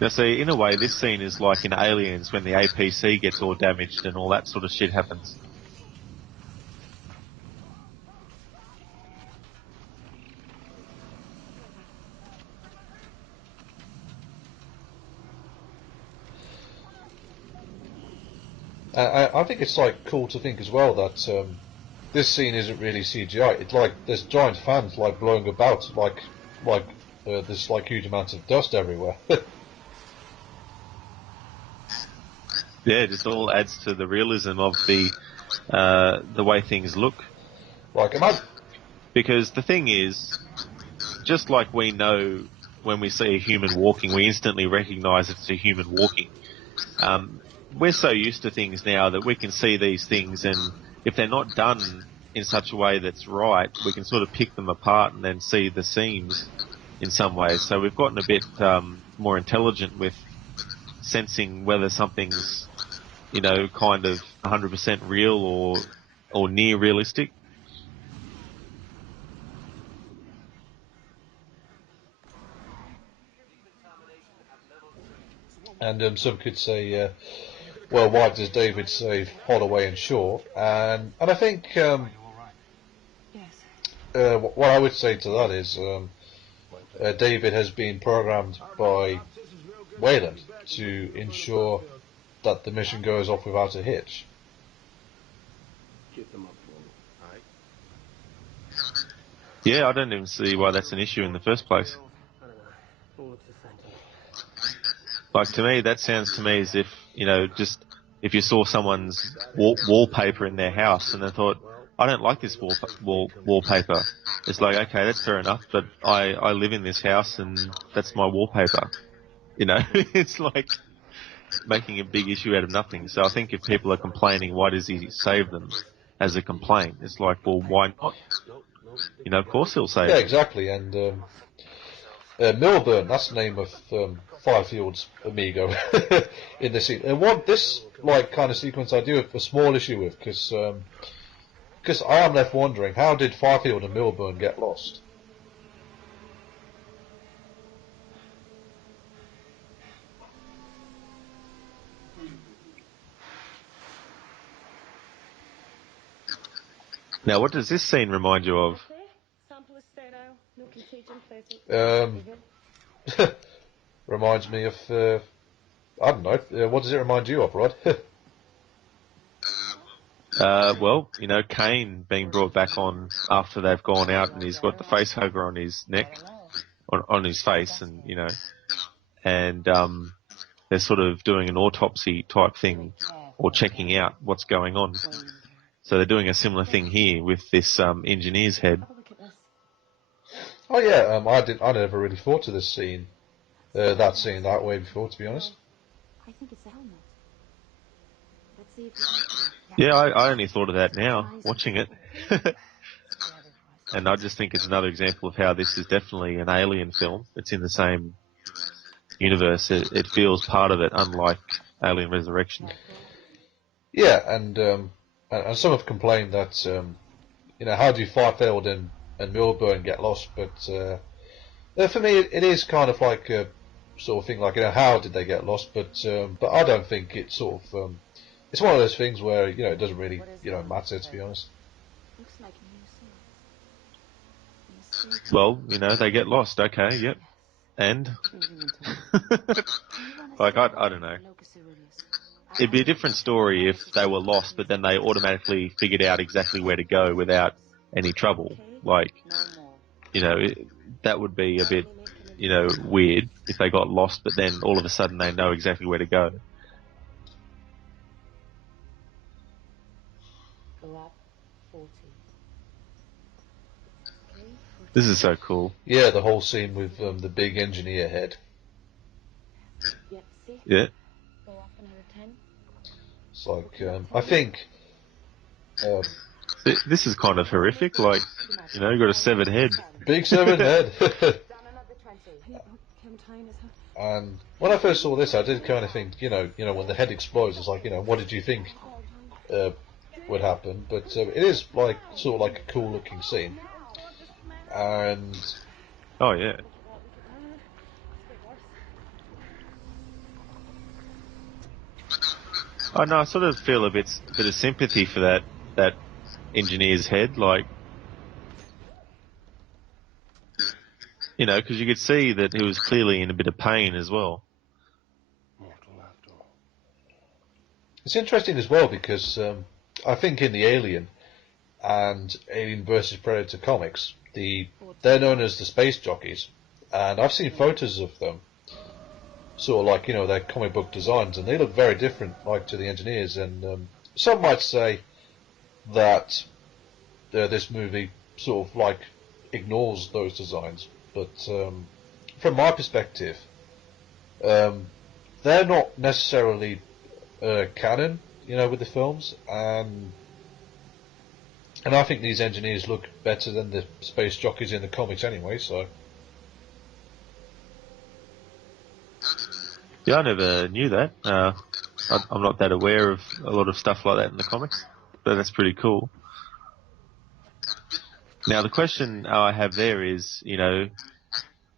Now, see, in a way, this scene is like in Aliens when the APC gets all damaged and all that sort of shit happens. I think it's like cool to think as well that this scene isn't really CGI. It's like there's giant fans like blowing about, like there's like huge amounts of dust everywhere. Yeah, it just all adds to the realism of the way things look. Like, because the thing is, just like we know when we see a human walking, we instantly recognise it's a human walking. We're so used to things now that we can see these things, and if they're not done in such a way that's right, we can sort of pick them apart and then see the seams in some ways. So we've gotten a bit more intelligent with sensing whether something's, you know, kind of 100% real or near realistic. And some could say, well, why does David save Holloway and Shaw? And I think what I would say to that is David has been programmed by Wayland to ensure that the mission goes off without a hitch. Get them up for me, alright? Yeah, I don't even see why that's an issue in the first place. I don't know. All looks the same to me. Like, to me, that sounds to me as if, you know, just if you saw someone's wallpaper in their house and they thought, I don't like this wallpaper. It's like, okay, that's fair enough, but I live in this house and that's my wallpaper. You know, it's like making a big issue out of nothing. So I think if people are complaining, why does he save them as a complaint? It's like, well, why not? You know, of course he'll save them. Yeah, exactly. And Milburn, that's the name of Firefield's amigo in this scene. And what this like kind of sequence I do have a small issue with, because I am left wondering, how did Firefield and Milburn get lost? Now, what does this scene remind you of? Reminds me of, I don't know, what does it remind you of, Rod? Well, you know, Kane being brought back on after they've gone out and he's got the face hugger on his neck, on his face, and, you know, and they're sort of doing an autopsy type thing or checking out what's going on. So they're doing a similar thing here with this engineer's head. Oh yeah, I never really thought of this scene, that way before, to be honest. I think it's the helmet. Let's see if Yeah, I only thought of that now, watching it. And I just think it's another example of how this is definitely an alien film. It's in the same universe. It feels part of it, unlike Alien Resurrection. Yeah, and some have complained that, you know, how do Firefield and Milburn get lost? But for me, it is kind of like a sort of thing, like, you know, how did they get lost? But I don't think it sort of it's one of those things where it doesn't really matter, to be honest. Looks like new swords. Well, they get lost. Okay, yep. And like I don't know. It'd be a different story if they were lost, but then they automatically figured out exactly where to go without any trouble. Like, that would be a bit, weird if they got lost, but then all of a sudden they know exactly where to go. This is so cool. Yeah, the whole scene with the big engineer head. Yeah. It's like, I think... this is kind of horrific, like, you got a severed head. Big severed head! And when I first saw this, I did kind of think, when the head explodes, it's like, what did you think would happen? But it is, like, sort of like a cool-looking scene. And... Oh, yeah. Oh, no, I sort of feel a bit of sympathy for that engineer's head, like, because you could see that he was clearly in a bit of pain as well. It's interesting as well because I think in the Alien and Alien vs Predator comics, they're known as the space jockeys, and I've seen photos of them, sort of like their comic book designs, and they look very different, like to the engineers. And some might say that this movie sort of like ignores those designs, but from my perspective, they're not necessarily canon, with the films, and I think these engineers look better than the space jockeys in the comics anyway, so... Yeah, I never knew that. I'm not that aware of a lot of stuff like that in the comics, but that's pretty cool. Now, the question I have there is,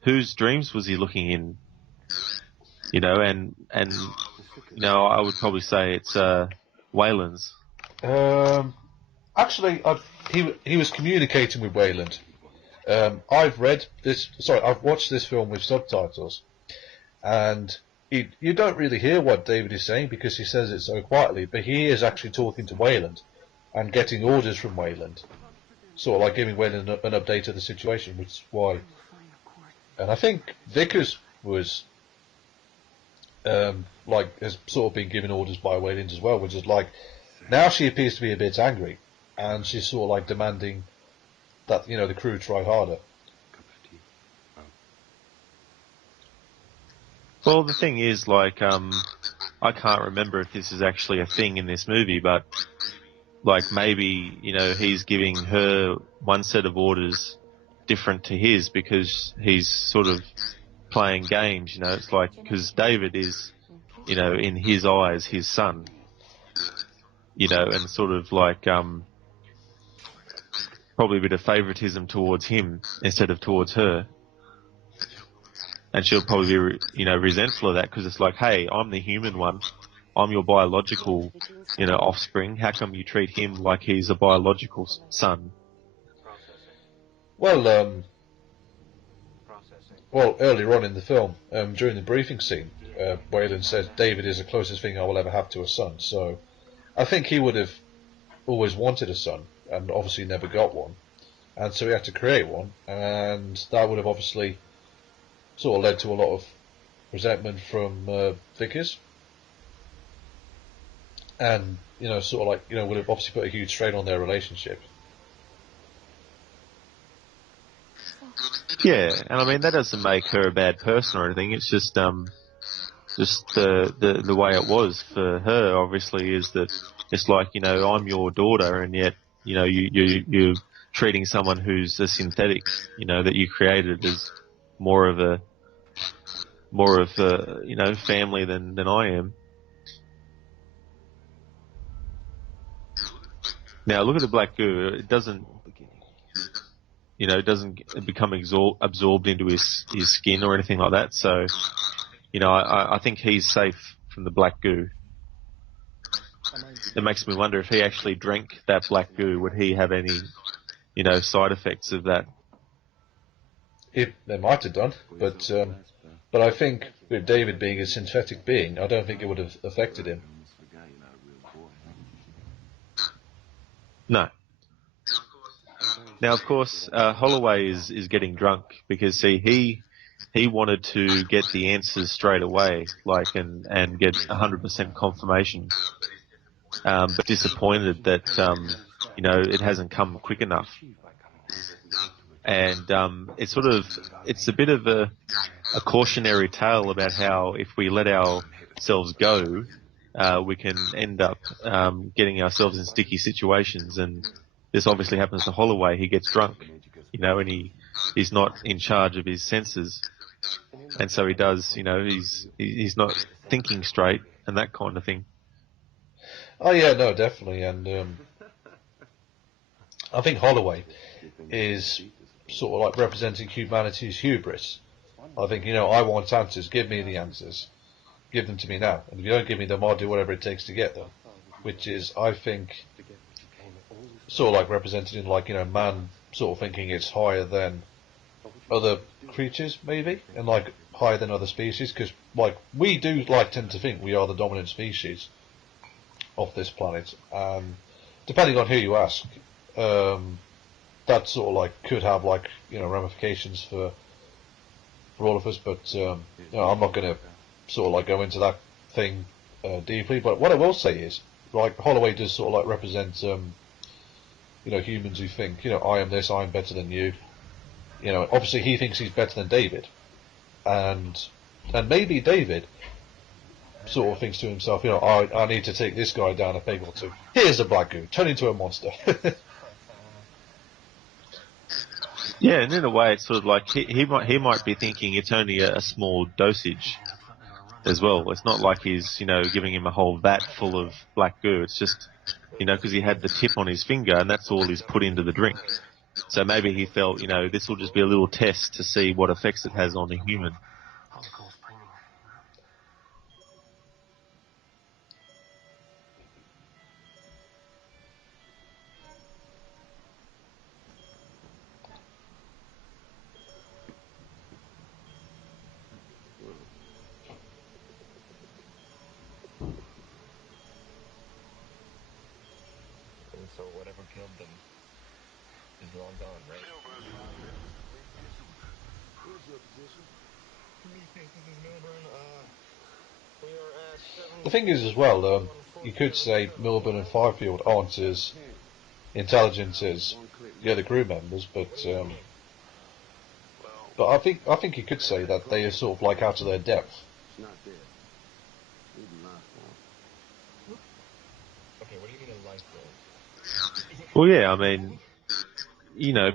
whose dreams was he looking in? And I would probably say it's Wayland's. Actually, he was communicating with Wayland. I've watched this film with subtitles, and you don't really hear what David is saying because he says it so quietly, but he is actually talking to Wayland and getting orders from Wayland, sort of like giving Wayland an update of the situation, which is why. And I think Vickers was has sort of been given orders by Wayland as well, which is like, now she appears to be a bit angry, and she's sort of like demanding that the crew try harder. Well, the thing is, like, I can't remember if this is actually a thing in this movie, but, like, maybe, he's giving her one set of orders different to his because he's sort of playing games, it's like, because David is, in his eyes, his son, and sort of like, probably a bit of favoritism towards him instead of towards her. And she'll probably be, resentful of that because it's like, hey, I'm the human one. I'm your biological, offspring. How come you treat him like he's a biological son? Well, earlier on in the film, during the briefing scene, Wayland says David is the closest thing I will ever have to a son. So I think he would have always wanted a son and obviously never got one. And so he had to create one, and that would have obviously sort of led to a lot of resentment from Vickers, and sort of like would have obviously put a huge strain on their relationship. Yeah, and I mean that doesn't make her a bad person or anything. It's just the way it was for her. Obviously, is that it's like I'm your daughter, and yet you're treating someone who's a synthetic, that you created as more of a family than I am. Now look at the black goo. It doesn't become absorbed into his skin or anything like that. So I think he's safe from the black goo. it makes me wonder if he actually drank that black goo, would he have any, side effects of that? They might have done, but I think with David being a synthetic being, I don't think it would have affected him. No. Now, of course, Holloway is getting drunk because, see, he wanted to get the answers straight away, and get 100% confirmation, but disappointed that, it hasn't come quick enough. And it's a bit of a cautionary tale about how if we let ourselves go, we can end up getting ourselves in sticky situations. And this obviously happens to Holloway. He gets drunk, and he's not in charge of his senses, and so he does. He's not thinking straight and that kind of thing. Oh yeah, no, definitely, and I think Holloway is sort of like representing humanity's hubris. I think, I want answers, give me the answers. Give them to me now. And if you don't give me them, I'll do whatever it takes to get them. Which is, I think, sort of like represented in man sort of thinking it's higher than other creatures, maybe, and higher than other species, because we do tend to think we are the dominant species of this planet, and depending on who you ask, that sort of could have ramifications for all of us, but I'm not going to sort of go into that thing deeply. But what I will say is, Holloway does sort of represent humans who think, I am this, I am better than you. Obviously he thinks he's better than David, and maybe David sort of thinks to himself, I need to take this guy down a peg or two. Here's a black goo, turn into a monster. Yeah, and in a way, it's sort of he might be thinking it's only a small dosage as well. It's not like he's giving him a whole vat full of black goo. It's just because he had the tip on his finger and that's all he's put into the drink. So maybe he felt this will just be a little test to see what effects it has on a human. So whatever killed them is long gone, right? What's your position? Prometheus, this is Milburn. We are at 7... The thing is as well, you could say Milburn and Fifield aren't as intelligent as the other crew members, but I think you could say that they are sort of out of their depth. It's not there. Maybe my fault. Okay, what do you mean a life form? Well, yeah, I mean,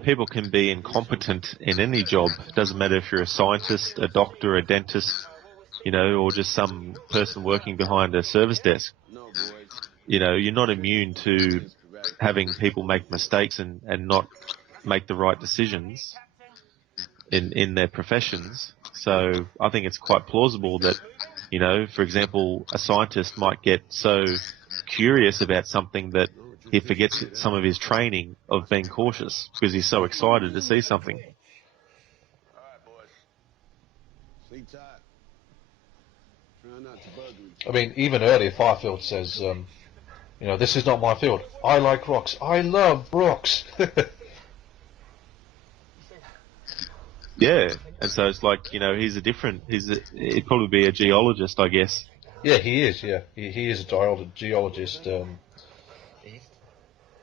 people can be incompetent in any job. It doesn't matter if you're a scientist, a doctor, a dentist, or just some person working behind a service desk. You're not immune to having people make mistakes and not make the right decisions in their professions. So I think it's quite plausible that, for example, a scientist might get so curious about something that he forgets some of his training of being cautious because he's so excited to see something. All right, boys. Sleep tight. Try not to bug me. I mean, even earlier, Fifield says, this is not my field. I like rocks. I love rocks. Yeah, and so it's he'd probably be a geologist, I guess. Yeah, he is, yeah. He is a geologist.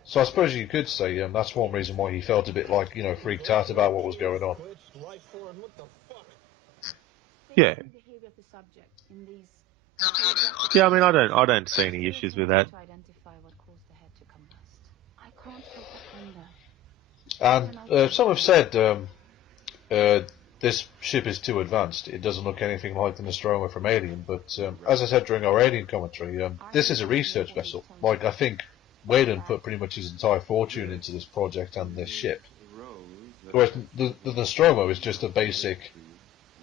So I suppose you could say that's one reason why he felt a bit freaked out about what was going on. Yeah. Yeah, I mean, I don't see any issues with that. And some have said this ship is too advanced. It doesn't look anything like the Nostromo from Alien, but as I said during our Alien commentary, this is a research vessel. I think Whedon put pretty much his entire fortune into this project and this ship. Whereas the Nostromo is just a basic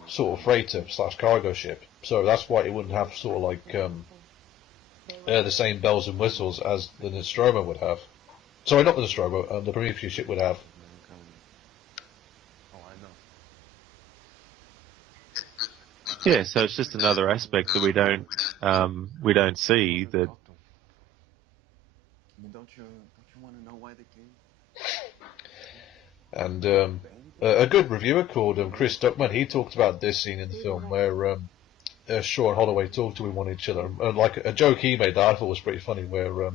sort of freighter / cargo ship. So that's why it wouldn't have sort of the same bells and whistles as the Nostromo would have. Sorry, not the Nostromo, the Prometheus ship would have. Oh, I know. Yeah, so it's just another aspect that we don't see. That I mean, don't you want to know why they came? And a good reviewer called Chris Duckman, he talked about this scene in the film where Shaw and Holloway talk to him on each other. Like a joke he made that I thought was pretty funny, where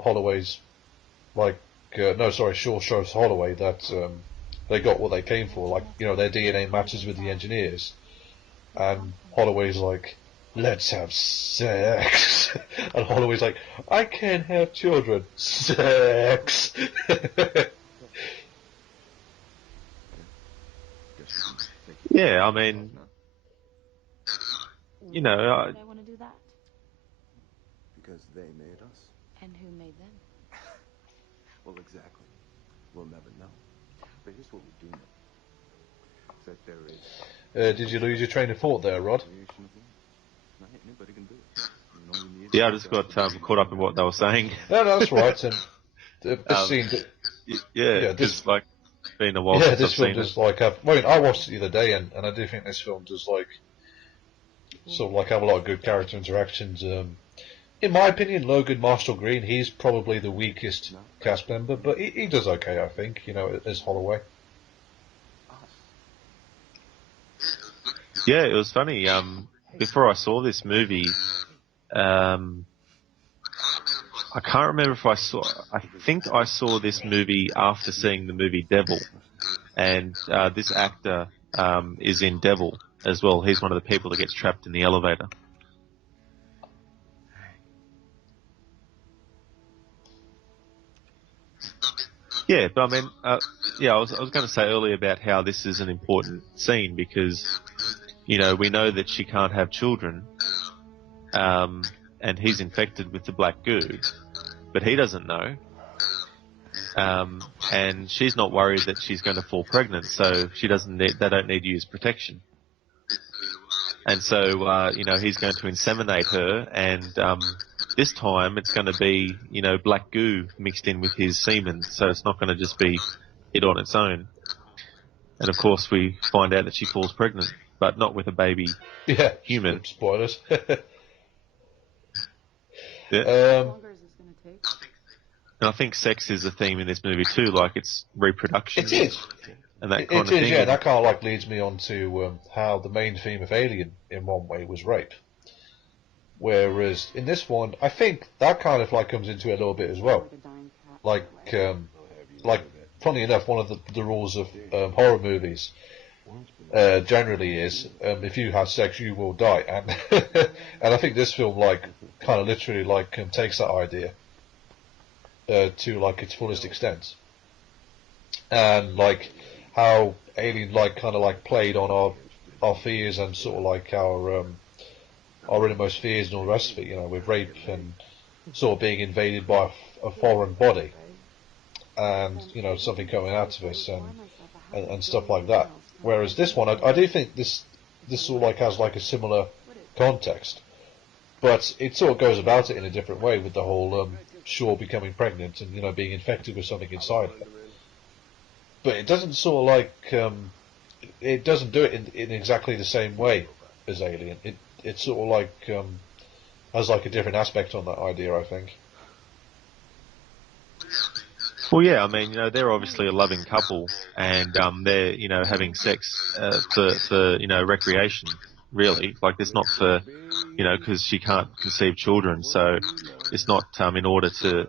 Holloway's like, Shaw shows Holloway that they got what they came for, like, you know, their DNA matches with the engineers, and Holloway's like, let's have sex, and Holloway's like, I can't have children, sex. yeah, I mean, you know, Why do I want to do that? Because they made us. And who made them? Well, exactly. We'll never know. But here's what we do know. Is that there is... Did you lose your train of thought there, Rod? creation of life. Not anybody can do it. You know, you need yeah, I just got caught up in what they were saying. No, that's right. And this scene, Yeah, this just like been a while yeah, since this I've film seen does it. like have. I mean, I watched it the other day, and I do think this film does like sort of like have a lot of good character interactions. In my opinion, Logan Marshall Green, he's probably the weakest cast member, but he does okay, I think. You know, as Holloway. Yeah, it was funny. Before I saw this movie, I can't remember if I saw. I think I saw this movie after seeing the movie Devil, and this actor is in Devil as well. He's one of the people that gets trapped in the elevator. Yeah, but I mean, I was going to say earlier about how this is an important scene because, you know, we know that she can't have children, and he's infected with the black goo, but he doesn't know. And she's not worried that she's going to fall pregnant, so they don't need to use protection. And so, you know, he's going to inseminate her, and this time it's going to be, you know, black goo mixed in with his semen, so it's not going to just be it on its own. And of course, we find out that she falls pregnant, but not with a baby human. Spoilers. Yeah. And I think sex is a theme in this movie too, like it's reproduction. It is. And that kind of thing. Yeah, that kind of like leads me on to how the main theme of Alien, in one way, was rape. Whereas in this one, I think that kind of like comes into it a little bit as well. Like, funny enough, one of the rules of horror movies generally is if you have sex, you will die, and and I think this film like kind of literally like takes that idea to like its fullest extent, and like how Alien like kind of like played on our fears and sort of like our innermost fears and all the rest of it, you know, with rape and sort of being invaded by a foreign body, and you know something coming out of us and stuff like that. Whereas this one, I do think this sort of like has like a similar context, but it sort of goes about it in a different way with the whole Shaw becoming pregnant and, you know, being infected with something inside her. But it doesn't sort of like it doesn't do it in exactly the same way as Alien. It sort of like has like a different aspect on that idea, I think. Well, yeah, I mean, you know, they're obviously a loving couple, and they're, you know, having sex for you know, recreation, really. Like, it's not for, you know, because she can't conceive children, so it's not in order to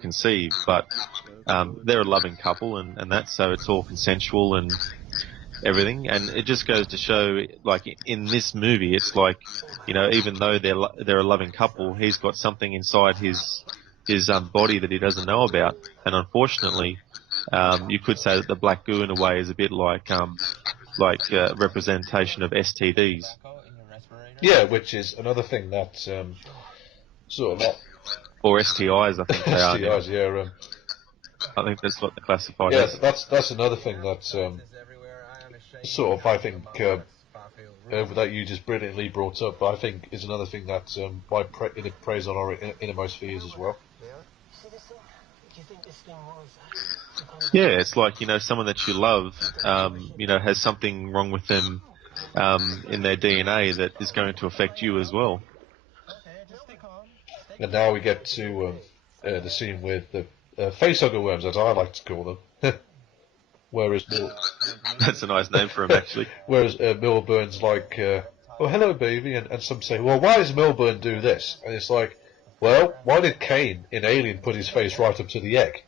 conceive, but they're a loving couple, and that's, so it's all consensual and everything, and it just goes to show, like, in this movie, it's like, you know, even though they're a loving couple, he's got something inside his body that he doesn't know about, and unfortunately, you could say that the black goo in a way is a bit like representation of STDs. Yeah, which is another thing that sort of or STIs, I think they are. STIs, yeah. I think that's what they classify. Yeah, that's another thing that sort of I think that you just brilliantly brought up, I think is another thing that it preys on our innermost fears as well. Yeah, it's like, someone that you love, has something wrong with them in their DNA that is going to affect you as well. And now we get to the scene with the facehugger worms, as I like to call them. Whereas that's a nice name for him, actually. Whereas Milburn's like, "Oh, hello, baby," and some say, "Well, why does Milburn do this?" And it's like, well, why did Kane in Alien put his face right up to the egg?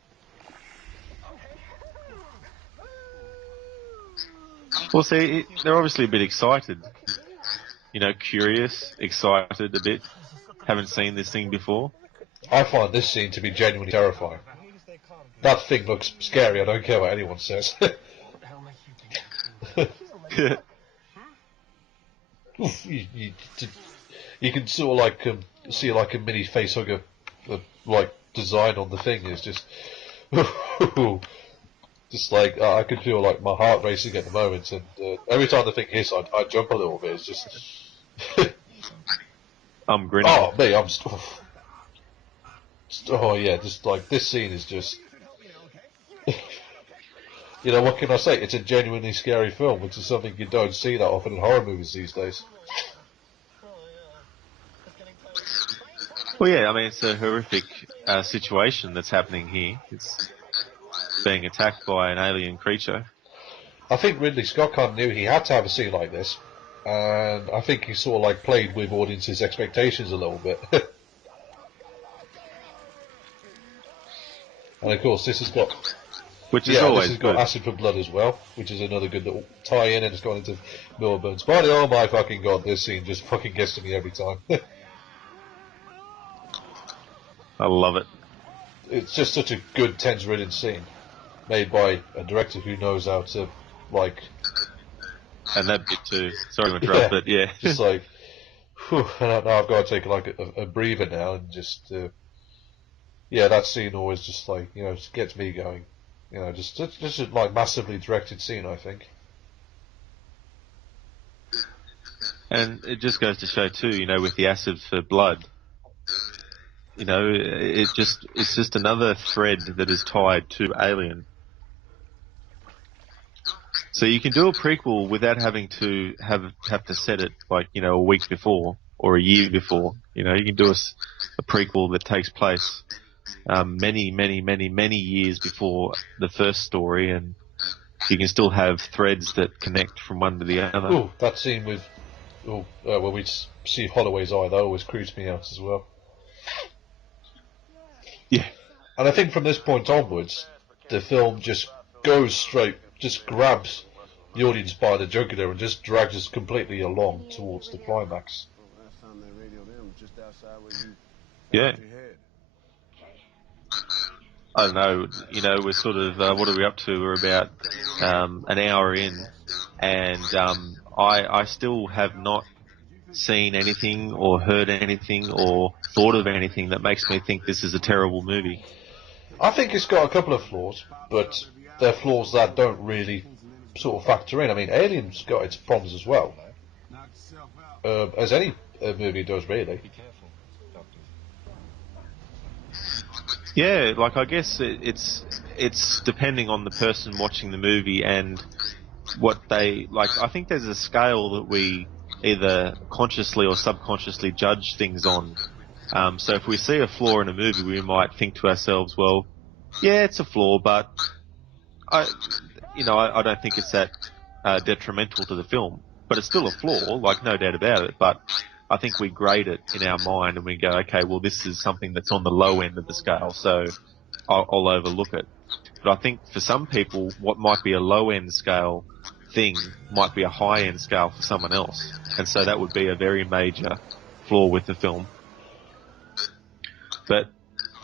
Well, see, they're obviously a bit excited. Curious, excited a bit. Haven't seen this thing before. I find this scene to be genuinely terrifying. That thing looks scary, I don't care what anyone says. You can sort of like see like a mini facehugger like design on the thing. It's just just like I can feel like my heart racing at the moment, and every time the thing hits, I jump a little bit. It's just I'm grinning. Oh, me, I'm oh yeah, just like this scene is just what can I say? It's a genuinely scary film, which is something you don't see that often in horror movies these days. Well, yeah, I mean, it's a horrific situation that's happening here. It's being attacked by an alien creature. I think Ridley Scott kind of knew he had to have a scene like this, and I think he sort of like played with audiences' expectations a little bit. And of course, this has got... Which is always this has got Acid for Blood as well, which is another good little tie-in, and it's gone into Milburn's body. Oh my fucking god, this scene just fucking gets to me every time. I love it. It's just such a good, tense-ridden scene, made by a director who knows how to, like... And that bit too. Sorry to interrupt, but yeah. Just like, whew, now I've got to take like a breather now, and just... that scene always just like, just gets me going. Just a like massively directed scene, I think. And it just goes to show too, with the Acid for Blood, it's just another thread that is tied to Alien. So you can do a prequel without having to have to set it like, a week before or a year before. You can do a prequel that takes place many, many, many, many years before the first story, and you can still have threads that connect from one to the other. Oh, that scene with, where we see Holloway's eye, that always creeps me out as well. Yeah. And I think from this point onwards, the film just goes straight, just grabs the audience by the jugular and just drags us completely along towards the climax. Yeah. I don't know, we're sort of, what are we up to? We're about an hour in, and I still have not seen anything or heard anything or thought of anything that makes me think this is a terrible movie. I think it's got a couple of flaws, but they're flaws that don't really sort of factor in. I mean, Alien's got its problems as well, as any movie does, really. Yeah, like I guess it's depending on the person watching the movie and what they like. I think there's a scale that we either consciously or subconsciously judge things on. So if we see a flaw in a movie, we might think to ourselves, well, yeah, it's a flaw, but I don't think it's that detrimental to the film. But it's still a flaw, like no doubt about it. But I think we grade it in our mind and we go, okay, well, this is something that's on the low end of the scale, so I'll overlook it. But I think for some people, what might be a low-end scale thing might be a high-end scale for someone else. And so that would be a very major flaw with the film. But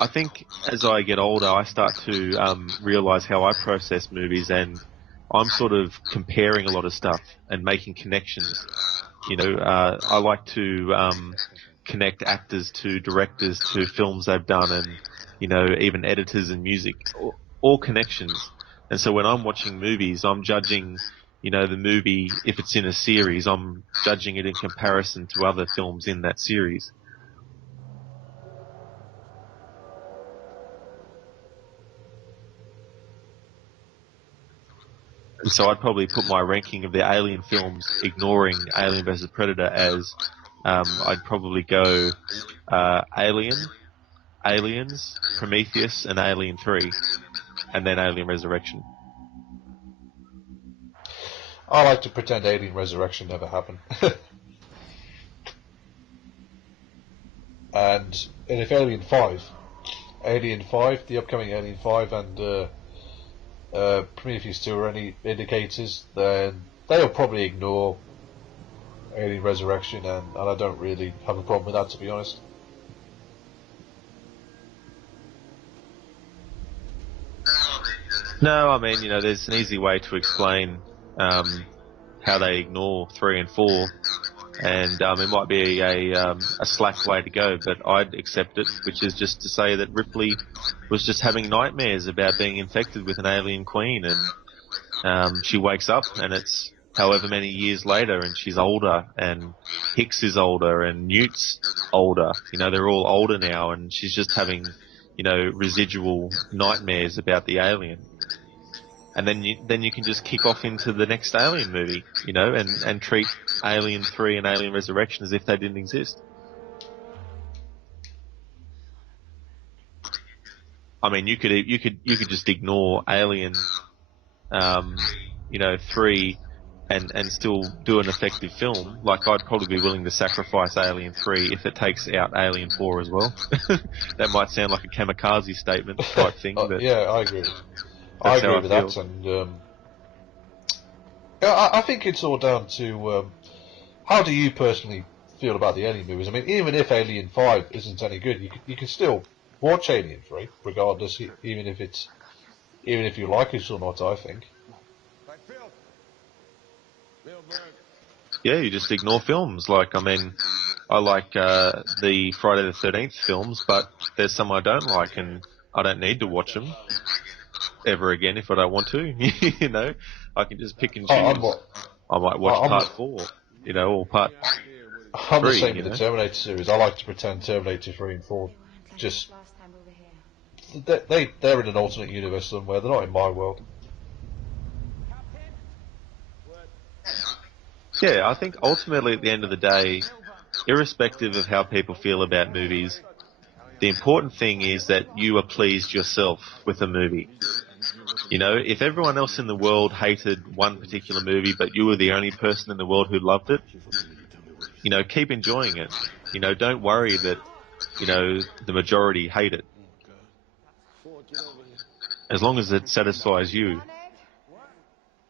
I think as I get older, I start to realise how I process movies, and I'm sort of comparing a lot of stuff and making connections. I like to connect actors to directors to films they've done, and even editors and music, all connections. And so when I'm watching movies, I'm judging you know, the movie, if it's in a series, I'm judging it in comparison to other films in that series. And so I'd probably put my ranking of the Alien films, ignoring Alien vs. Predator, as I'd probably go Alien, Aliens, Prometheus, and Alien 3, and then Alien Resurrection. I like to pretend Alien Resurrection never happened. and if Alien 5, the upcoming Alien 5 and Prometheus 2 are any indicators, then they'll probably ignore Alien Resurrection, and I don't really have a problem with that, to be honest. No, I mean, you know, there's an easy way to explain how they ignore 3 and 4, and it might be a slack way to go, but I'd accept it, which is just to say that Ripley was just having nightmares about being infected with an alien queen, and she wakes up and it's however many years later, and she's older, and Hicks is older, and Newt's older. You know, they're all older now, and she's just having, you know, residual nightmares about the alien. And then you can just kick off into the next Alien movie, you know, and treat Alien 3 and Alien Resurrection as if they didn't exist. I mean, you could just ignore Alien, you know, 3 and still do an effective film. Like, I'd probably be willing to sacrifice Alien 3 if it takes out Alien 4 as well. That might sound like a kamikaze statement type thing, but yeah, I agree. I agree with that, and I think it's all down to how do you personally feel about the Alien movies. I mean, even if Alien 5 isn't any good, you can still watch Alien 3, regardless, even if you like it or not, I think. Yeah, you just ignore films. Like, I mean, I like the Friday the 13th films, but there's some I don't like, and I don't need to watch them ever again if I don't want to. You know, I can just pick and choose. I might watch part 4, you know, or part 3. I'm the same with the Terminator series. I like to pretend Terminator 3 and 4 just they're in an alternate universe somewhere. They're not in my world. Yeah, I think ultimately at the end of the day, irrespective of how people feel about movies, the important thing is that you are pleased yourself with a movie. You know, if everyone else in the world hated one particular movie, but you were the only person in the world who loved it, you know, keep enjoying it. You know, don't worry that, you know, the majority hate it. As long as it satisfies you.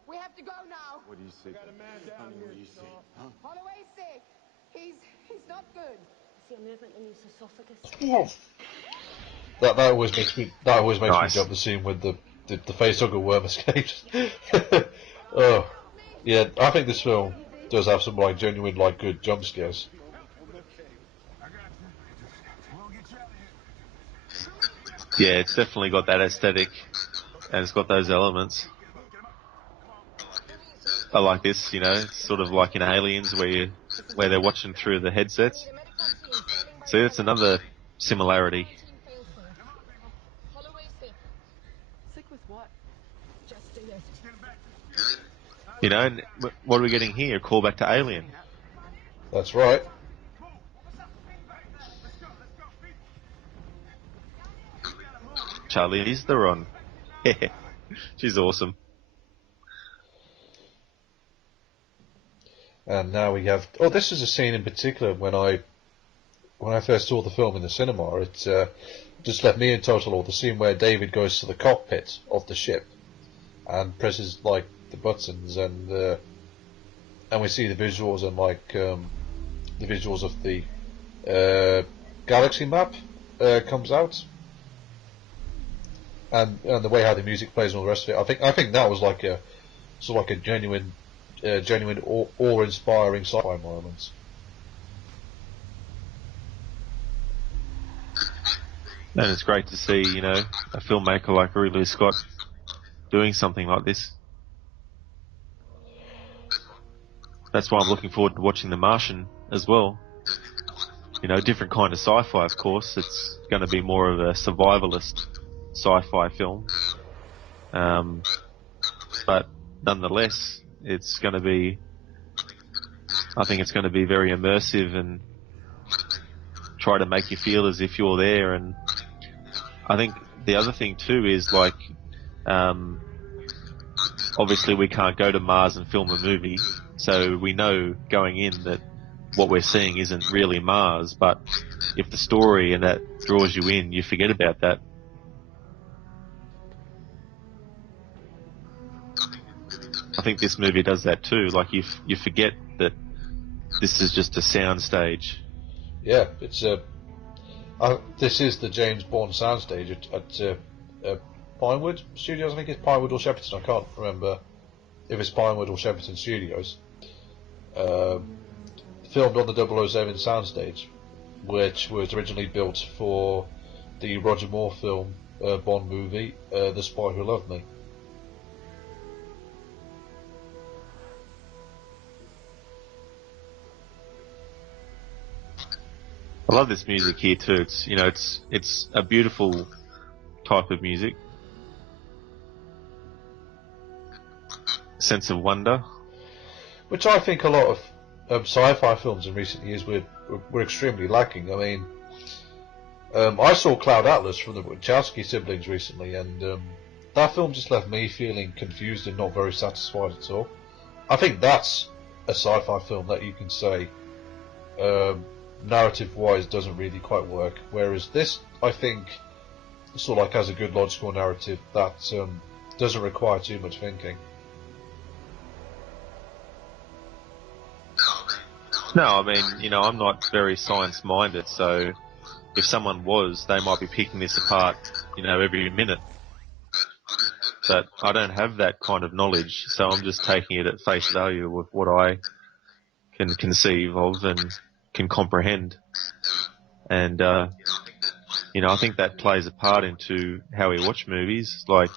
We have to go now. What do you say? What do you say? Huh? Holloway's sick. He's not good. I see a movement in his esophagus. Yes. That always makes me Nice. me jump the scene with the facehugger worm escapes. Oh, yeah. I think this film does have some like genuine like good jump scares. Yeah, it's definitely got that aesthetic, and it's got those elements. I like this, you know, it's sort of like in Aliens where they're watching through the headsets. See, that's another similarity. Sick with what? Just do this. You know, and what are we getting here? A callback to Alien. That's right. Charlize Theron. She's awesome. And now we have. Oh, this is a scene in particular when I first saw the film in the cinema. It just left me in total awe. The scene where David goes to the cockpit of the ship and presses like the buttons, and we see the visuals and like the visuals of the galaxy map comes out, and the way how the music plays and all the rest of it. I think that was like a sort of like a genuine awe-inspiring sci-fi moment. And it's great to see, you know, a filmmaker like Ridley Scott doing something like this. that's why I'm looking forward to watching The Martian as well. You know, different kind of sci-fi, of course. It's going to be more of a survivalist sci-fi film. But nonetheless, it's going to be, I think it's going to be very immersive and try to make you feel as if you're there. And I think the other thing too is like, obviously we can't go to Mars and film a movie, so we know going in that what we're seeing isn't really Mars, but if the story and that draws you in, you forget about that. I think this movie does that too. Like you forget that this is just a soundstage. Yeah, it's this is the James Bond soundstage at Pinewood Studios. I think it's Pinewood or Shepperton. I can't remember if it's Pinewood or Shepperton Studios. Filmed on the 007 soundstage, which was originally built for the Roger Moore film Bond movie, The Spy Who Loved Me. I love this music here too. It's, you know, it's a beautiful type of music. Sense of wonder. Which I think a lot of sci-fi films in recent years were extremely lacking. I mean, I saw Cloud Atlas from the Wachowski siblings recently, and that film just left me feeling confused and not very satisfied at all. I think that's a sci-fi film that you can say narrative-wise doesn't really quite work, whereas this, I think, sort of like has a good logical narrative that doesn't require too much thinking. No, I mean, you know, I'm not very science-minded, so if someone was, they might be picking this apart, you know, every minute. But I don't have that kind of knowledge, so I'm just taking it at face value with what I can conceive of and can comprehend. And, you know, I think that plays a part into how we watch movies. Like,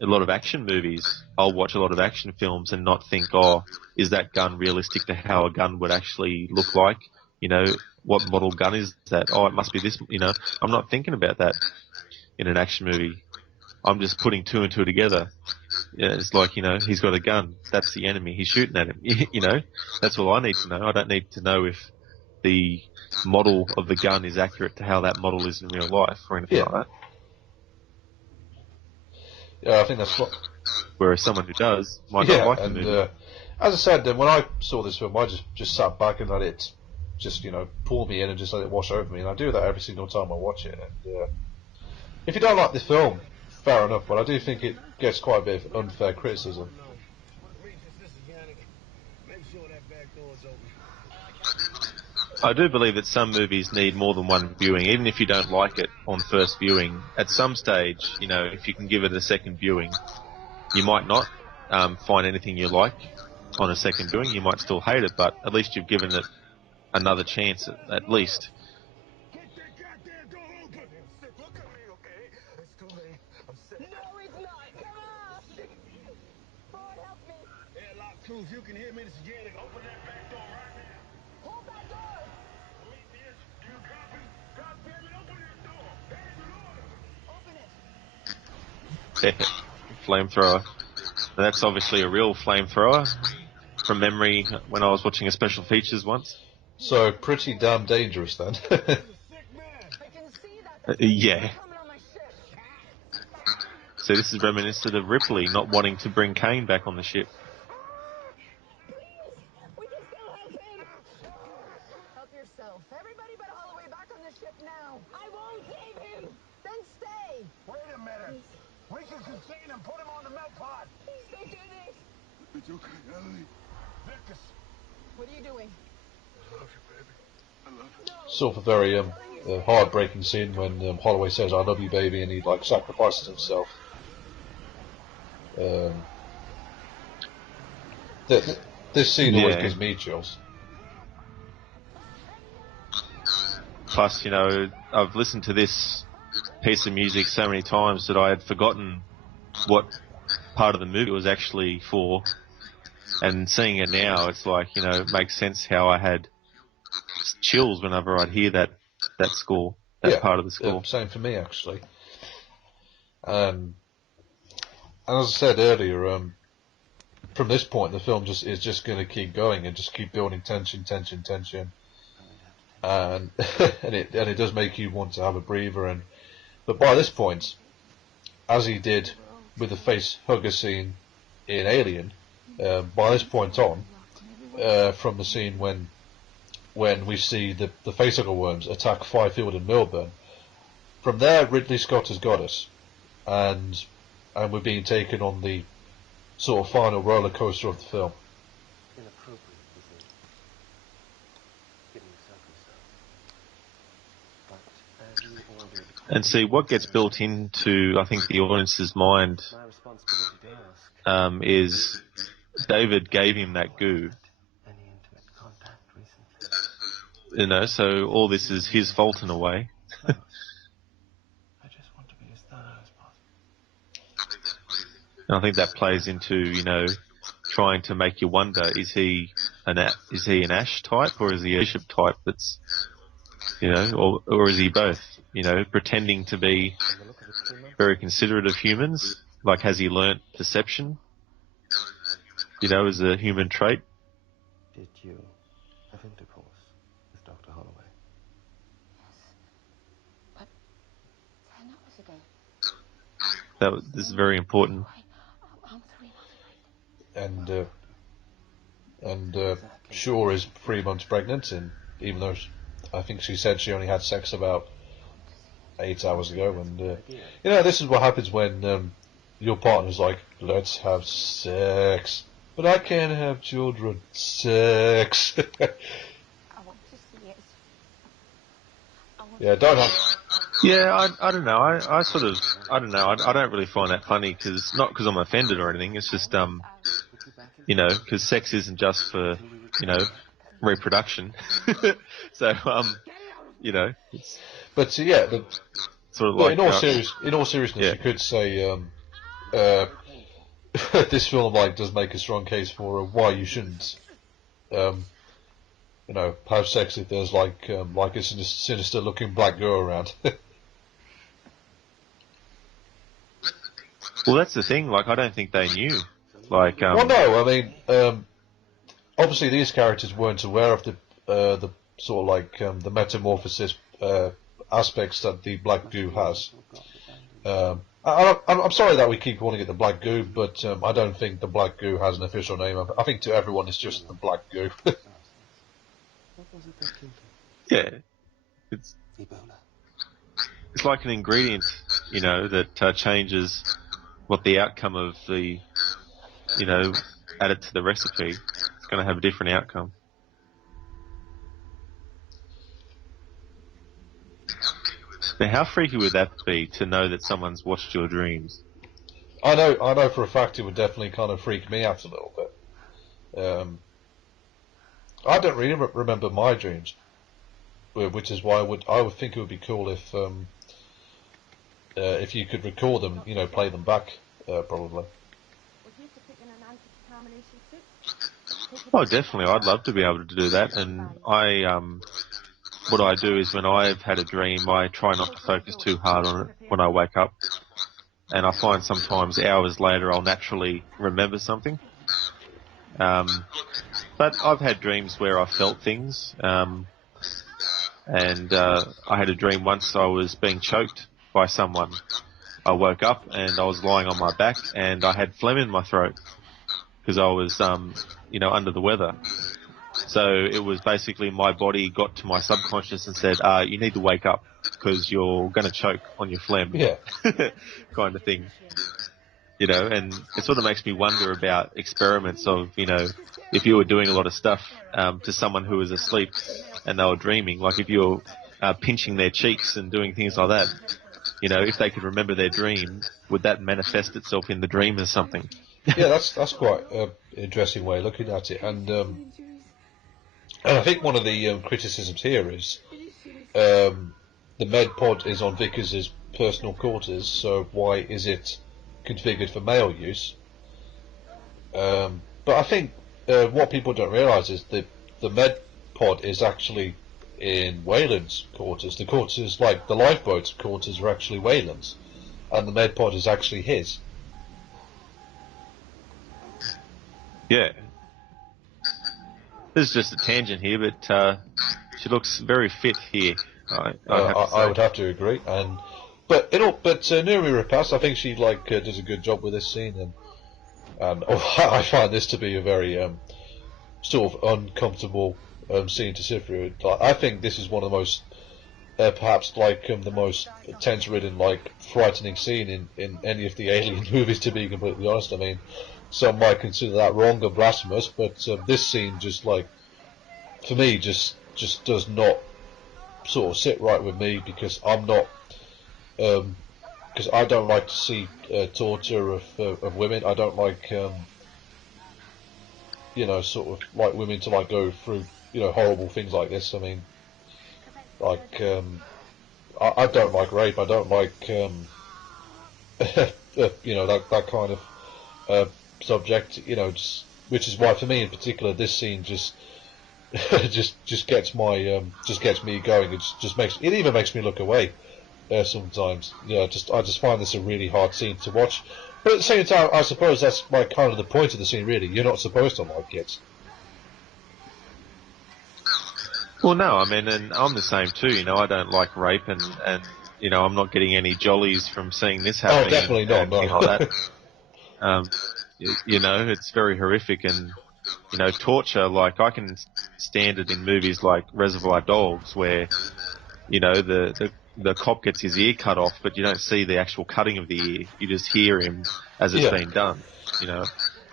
a lot of action movies, I'll watch a lot of action films and not think, oh, is that gun realistic to how a gun would actually look like? You know, what model gun is that? Oh, it must be this, you know. I'm not thinking about that in an action movie. I'm just putting two and two together. Yeah, it's like, you know, he's got a gun. That's the enemy. He's shooting at him. You know, that's all I need to know. I don't need to know if the model of the gun is accurate to how that model is in real life or anything like that. Yeah, I think that's what. Whereas someone who does might not like the movie. As I said, when I saw this film, I just sat back and let it just, you know, pull me in and just let it wash over me. And I do that every single time I watch it. And if you don't like the film, fair enough, but I do think it gets quite a bit of unfair criticism. I do believe that some movies need more than one viewing, even if you don't like it on first viewing. At some stage, you know, if you can give it a second viewing, you might not find anything you like on a second viewing. You might still hate it, but at least you've given it another chance, at least. If you can hear me, this is Yannick. Open that back door right now. Hold that door. Prometheus, do you copy? God damn it, open that door. There's an order. Open it. Flamethrower. That's obviously a real flamethrower. From memory, when I was watching a special features once. So pretty damn dangerous then. Yeah. So this is reminiscent of Ripley not wanting to bring Kane back on the ship. Everybody but Holloway back on the ship now. I won't save him. Then stay. Wait a minute. We can contain him. Put him on the melt pod. Please don't do this. It's okay, Ellie. Victus. What are you doing? I love you, baby. I love you. Sort of a very heartbreaking scene when Holloway says, "I love you, baby," and he like sacrifices himself. This scene always gives me chills. Plus, you know, I've listened to this piece of music so many times that I had forgotten what part of the movie it was actually for. And seeing it now, it's like, you know, it makes sense how I had chills whenever I'd hear that score, that part of the score. Same for me, actually. And as I said earlier, from this point, the film is just going to keep going and just keep building tension, and it does make you want to have a breather. But by this point, as he did with the face hugger scene in Alien, by this point on, from the scene when we see the facehugger worms attack Fifield and Milburn, from there Ridley Scott has got us, and we're being taken on the sort of final roller coaster of the film. Inappropriate, you think? Given the circumstance. But as you ordered... And see, what gets built into, I think, the audience's mind My responsibility to ask. is David gave him that goo. Any intimate contact recently? You know, so all this is his fault in a way. I just want to be as thorough as possible. And I think that plays into, you know, trying to make you wonder, is he an Ash type or is he a Bishop type that's, you know, or is he both? You know, pretending to be very considerate of humans, like has he learnt perception, you know, as a human trait? Did you have intercourse with Dr. Holloway? Yes. But 10 hours ago. This is very important. I'm 3 months pregnant. And Shaw is 3 months pregnant, and even though I think she said she only had sex about 8 hours ago, and you know, this is what happens when your partner's like, let's have sex, but I can't have children. Sex. I want to see it. Yeah, don't have. Yeah, I don't know. I sort of, I don't know. I don't really find that funny not because I'm offended or anything. It's just, you know, because sex isn't just for, you know, reproduction. So, you know. But yeah, sort of like, in all seriousness, you could say this film does make a strong case for why you shouldn't, you know, have sex if there's like a sinister-looking black girl around. Well, that's the thing. Like, I don't think they knew. Like, well, no, I mean, obviously these characters weren't aware of the sort of like the metamorphosis aspects that the black goo has. I'm sorry that we keep calling it the black goo, but I don't think the black goo has an official name. I think to everyone it's just the black goo. Yeah, it's like an ingredient, you know, that changes what the outcome of the, you know, added to the recipe. It's going to have a different outcome. Now, how freaky would that be to know that someone's watched your dreams? I know for a fact it would definitely kind of freak me out a little bit. I don't really remember my dreams, which is why I would think it would be cool if you could record them, you know, play them back, probably. Oh, definitely. I'd love to be able to do that. And what I do is when I've had a dream, I try not to focus too hard on it when I wake up. And I find sometimes hours later I'll naturally remember something. But I've had dreams where I felt things. And I had a dream once I was being choked by someone. I woke up and I was lying on my back and I had phlegm in my throat because I was, you know, under the weather. So it was basically my body got to my subconscious and said, you need to wake up because you're going to choke on your phlegm. Yeah. Kind of thing. You know, and it sort of makes me wonder about experiments of, you know, if you were doing a lot of stuff to someone who was asleep and they were dreaming, like if you were pinching their cheeks and doing things like that, you know, if they could remember their dream, would that manifest itself in the dream as something? Yeah, that's quite an interesting way of looking at it. And I think one of the criticisms here is the med pod is on Vickers' personal quarters, so why is it configured for male use? But I think what people don't realise is the med pod is actually in Wayland's quarters. The quarters, like the lifeboat's quarters, are actually Wayland's, and the med pod is actually his. Yeah. This is just a tangent here, but she looks very fit here. I would have to agree. But Nuri Rapace, I think she does a good job with this scene, and I find this to be a very sort of uncomfortable scene to sit through. I think this is one of the most perhaps the most tense-ridden, frightening scene in any of the Alien movies. To be completely honest, I mean, some might consider that wrong or blasphemous, but this scene just for me just does not sort of sit right with me, because I'm not because I don't like to see torture of women. I don't like sort of like women to go through horrible things like this. I mean, I don't like rape. I don't like that kind of subject. Which is why for me in particular this scene just just gets me going. It even makes me look away sometimes. I just find this a really hard scene to watch. But at the same time, I suppose that's kind of the point of the scene. Really, you're not supposed to like it. Well, no, I mean, and I'm the same too. I don't like rape, and I'm not getting any jollies from seeing this happening. Oh, definitely not. No. Like that. It's very horrific, and torture. Like I can stand it in movies like Reservoir Dogs, where the cop gets his ear cut off, but you don't see the actual cutting of the ear. You just hear him as it's being done.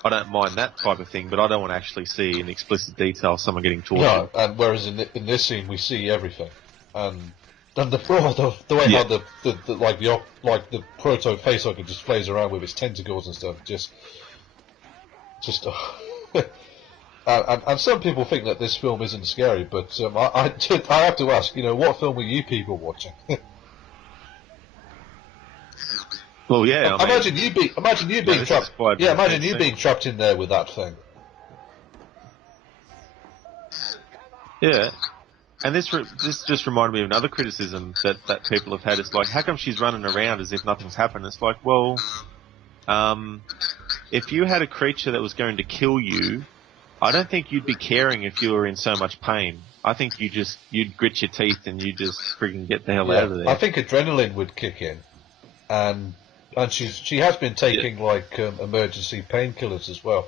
I don't mind that type of thing, but I don't want to actually see in explicit detail someone getting tortured. No, and whereas in this scene we see everything, and the way how the proto facehugger just plays around with its tentacles and stuff, just and some people think that this film isn't scary, but I have to ask, what film were you people watching? Well, yeah. Imagine you being trapped. Yeah, imagine you being trapped in there with that thing. Yeah, and this just reminded me of another criticism that people have had. It's like, how come she's running around as if nothing's happened? It's like, well, if you had a creature that was going to kill you, I don't think you'd be caring if you were in so much pain. I think you'd grit your teeth and you just freaking get the hell out of there. I think adrenaline would kick in, and she has been taking emergency painkillers as well.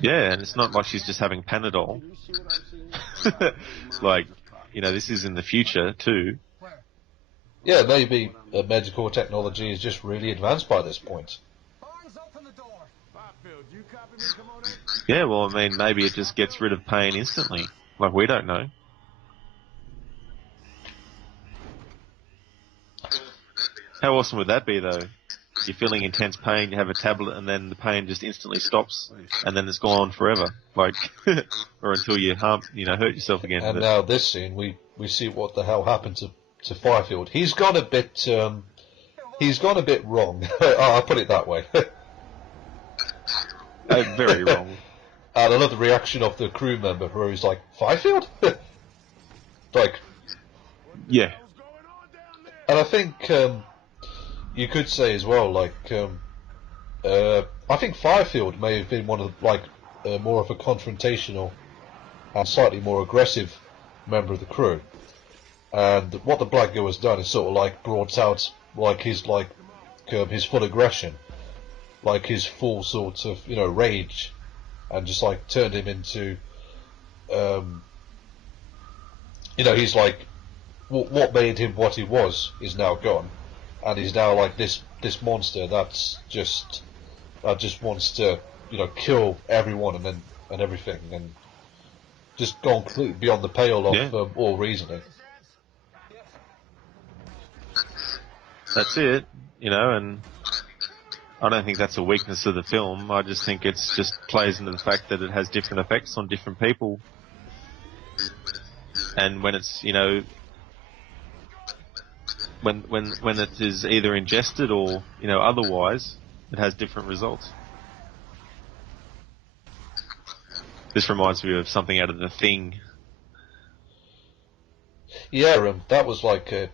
Yeah, and it's not like she's just having Panadol. This is in the future too. Yeah, maybe medical technology is just really advanced by this point. Yeah, well, I mean, maybe it just gets rid of pain instantly. We don't know. How awesome would that be, though? You're feeling intense pain, you have a tablet, and then the pain just instantly stops, and then it's gone forever. Or until you hurt yourself again. And now this scene, we see what the hell happened to Firefield. He's gone a bit wrong. I'll put it that way. Very wrong. And I love the reaction of the crew member where he's like, Firefield? Yeah. And I think you could say as well, I think Firefield may have been one of more of a confrontational and slightly more aggressive member of the crew. And what the Black Girl has done is sort of brought out his full aggression, his full sort of rage, and just turned him into he's what made him what he was is now gone, and he's now this monster that just wants to kill everyone and everything, and just gone completely beyond the pale of all reasoning. That's it, and I don't think that's a weakness of the film. I just think it's just plays into the fact that it has different effects on different people. And when it's, when it is either ingested or, otherwise, it has different results. This reminds me of something out of The Thing. Yeah, that was like kind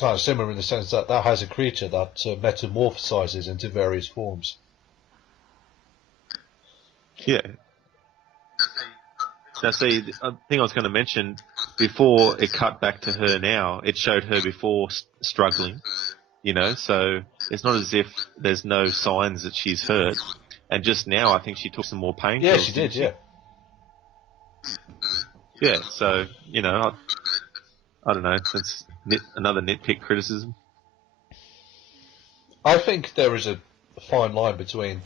of similar in the sense that that has a creature that metamorphosizes into various forms. Yeah. Now see, the thing I was going to mention, before it cut back to her now, it showed her before struggling, you know, so it's not as if there's no signs that she's hurt. And just now, I think she took some more painkillers. Yeah, she did, yeah. Yeah, so, you know, I don't know, that's another nitpick criticism. I think there is a fine line between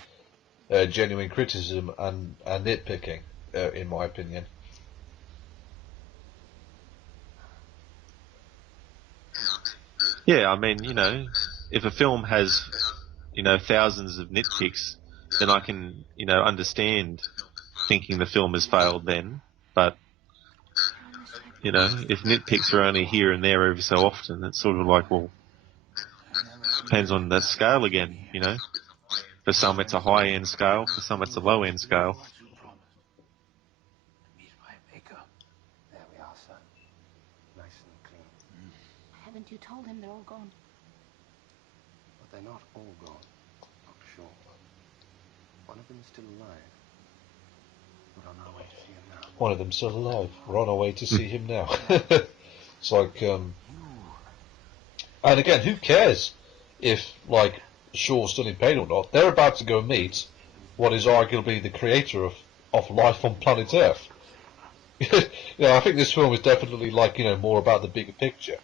genuine criticism and nitpicking, in my opinion. Yeah, I mean, you know, if a film has, you know, thousands of nitpicks, then I can, you know, understand thinking the film has failed then. But, you know, if nitpicks are only here and there every so often, it's sort of like, well, depends on that scale again, you know. For some it's a high-end scale, for some it's a low-end scale. There we are, sir. Nice and clean. Haven't you told him they're all gone? But they're not all gone. Not sure. One of them is still alive. We're on our way to see him now. One of them's still alive. We're on our way to see him now. It's like, and again, who cares if, like, Shaw's still in pain or not? They're about to go meet what is arguably the creator of life on planet Earth. You know, I think this film is definitely, like, you know, more about the bigger picture.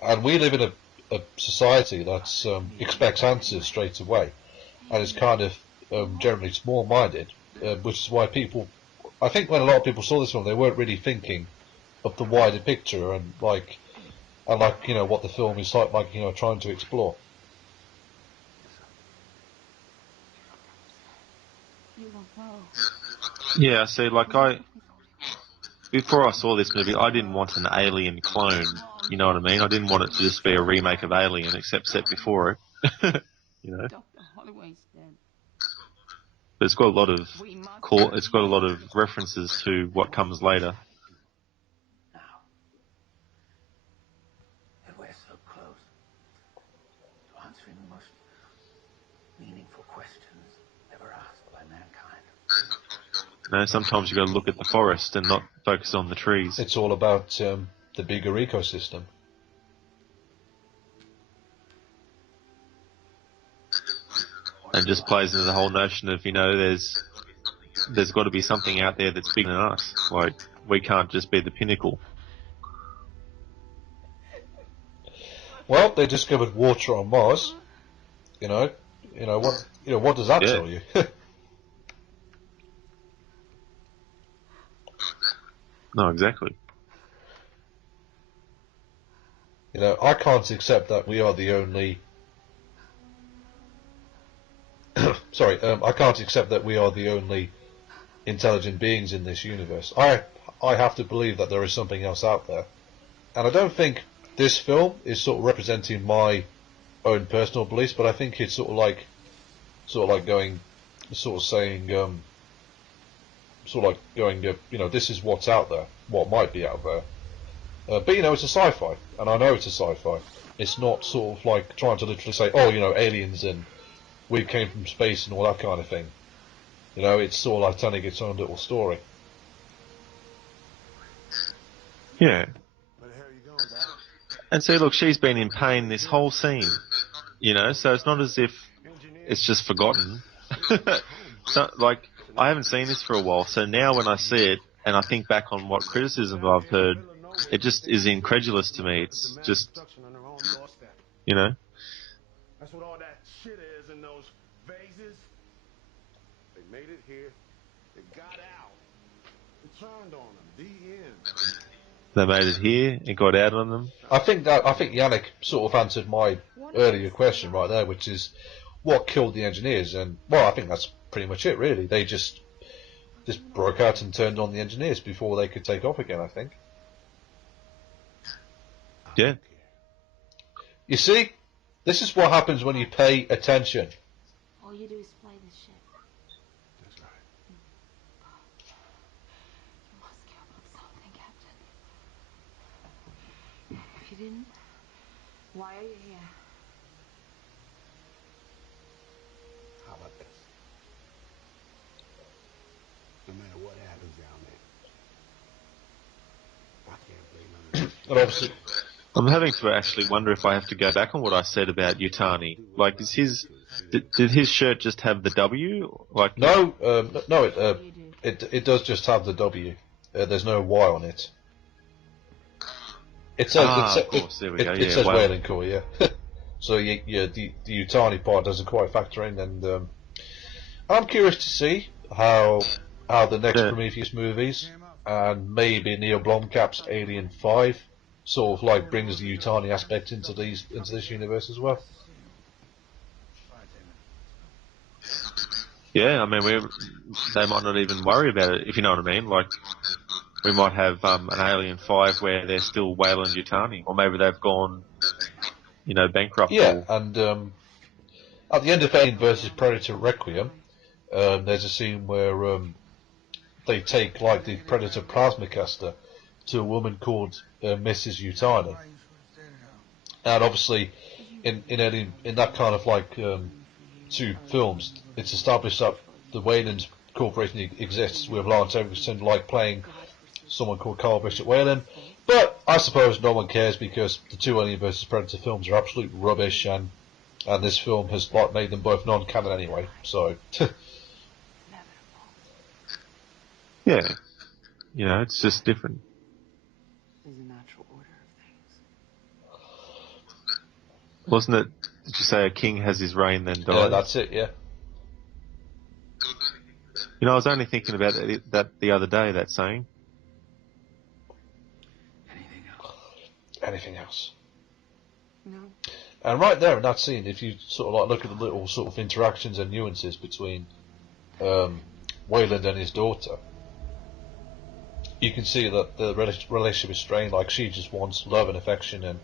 And we live in a society that expects answers straight away, and is kind of generally small-minded, which is why people, I think when a lot of people saw this film, they weren't really thinking of the wider picture and like you know what the film is like you know trying to explore. You don't know. Yeah, see, like before I saw this movie, I didn't want an Alien clone, you know what I mean? I didn't want it to just be a remake of Alien, except set before it, you know? Dr. Holloway's dead. But it's got a lot of references to what comes later. Now, if we're so close to answering the most meaningful questions ever asked by mankind. You know, sometimes you got to look at the forest and not focus on the trees. It's all about the bigger ecosystem. And just plays into the whole notion of, you know, there's got to be something out there that's bigger than us. Like, we can't just be the pinnacle. Well, they discovered water on Mars. You know what does that tell you? No, exactly. You know, I can't accept that we are the only. I can't accept that we are the only intelligent beings in this universe. I have to believe that there is something else out there, and I don't think this film is sort of representing my own personal beliefs, but I think it's sort of like going, you know, this is what's out there, what might be out there. But you know, it's a sci-fi, and I know it's a sci-fi. It's not sort of like trying to literally say, oh, you know, aliens and we came from space and all that kind of thing. You know, it's sort of like telling its own little story. Yeah. And see, look, she's been in pain this whole scene, you know, so it's not as if it's just forgotten. So, like, I haven't seen this for a while, so now when I see it and I think back on what criticism I've heard, it just is incredulous to me. It's just, you know. That's what all that shit is in those vases. They made it here. They got out. It turned on them. The end. They made it here, it got out on them. I think Yannick sort of answered my earlier question right there, which is what killed the engineers, and well, I think that's pretty much it really. They just broke out and turned on the engineers before they could take off again, I think. Yeah. You see, this is what happens when you pay attention. you do is play this shit. That's right. You must care about something, Captain. If you didn't, why are you here? How about this? No matter what happens down there, I can't blame none of this. And obviously, I'm having to actually wonder if I have to go back on what I said about Yutani. Like, is did his shirt just have the W? Like, no, it does just have the W. There's no Y on it. It says, of course, there we go. It says wow. whaling core, yeah. So the Yutani part doesn't quite factor in, and I'm curious to see how the next Prometheus movies and maybe Neil Blomkamp's Alien 5 sort of like brings the Yutani aspect into this universe as well. Yeah, I mean, they might not even worry about it, if you know what I mean. Like, we might have an Alien 5 where they're still Weyland Yutani, or maybe they've gone, bankrupt. Yeah, and at the end of Alien vs Predator Requiem, there's a scene where they take like the Predator plasma caster to a woman called Mrs. Yutani, and obviously in that kind of like two films, it's established that the Weyland Corporation exists with Lawrence Everson like playing someone called Carl Bishop Weyland, but I suppose no one cares because the two Alien vs Predator films are absolute rubbish, and this film has like made them both non-canon anyway. So yeah, it's just different. There's a natural order of things. Wasn't it? Did you say a king has his reign then dies? yeah, that's it. Yeah. I was only thinking about that the other day. That saying. Anything else? No. And right there in that scene, if you sort of like look at the little sort of interactions and nuances between Weyland and his daughter, you can see that the relationship is strained. Like, she just wants love and affection, and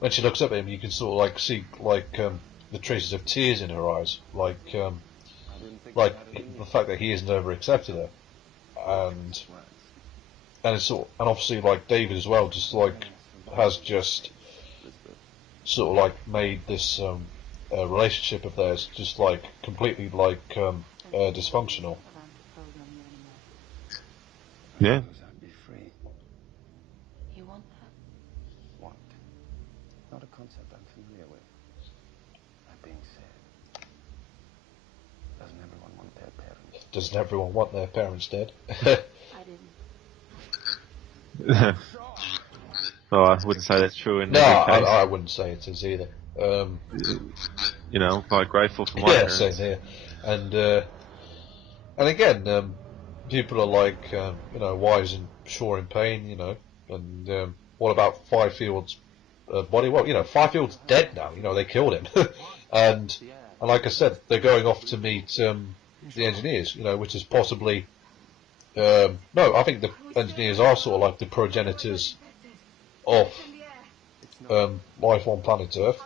when she looks up at him, you can sort of like see like the traces of tears in her eyes, like the fact that he hasn't ever accepted her, and it's sort and obviously like David as well, just like has just sort of like made this relationship of theirs just like completely like dysfunctional. Yeah. Be free. You want that? Want? Not a concept I'm familiar with. That being said, doesn't everyone want their parents? Doesn't everyone want their parents dead? I didn't. Oh, I wouldn't say that's true in no, every case. I wouldn't say it is either. Quite grateful for my parents. Same here. And again, people are like, wise and sure in pain, and what about Fifield's body? Well, Fifield's dead now, they killed him. and like I said, they're going off to meet the engineers, which is possibly, no, I think the engineers are sort of like the progenitors of life on planet Earth.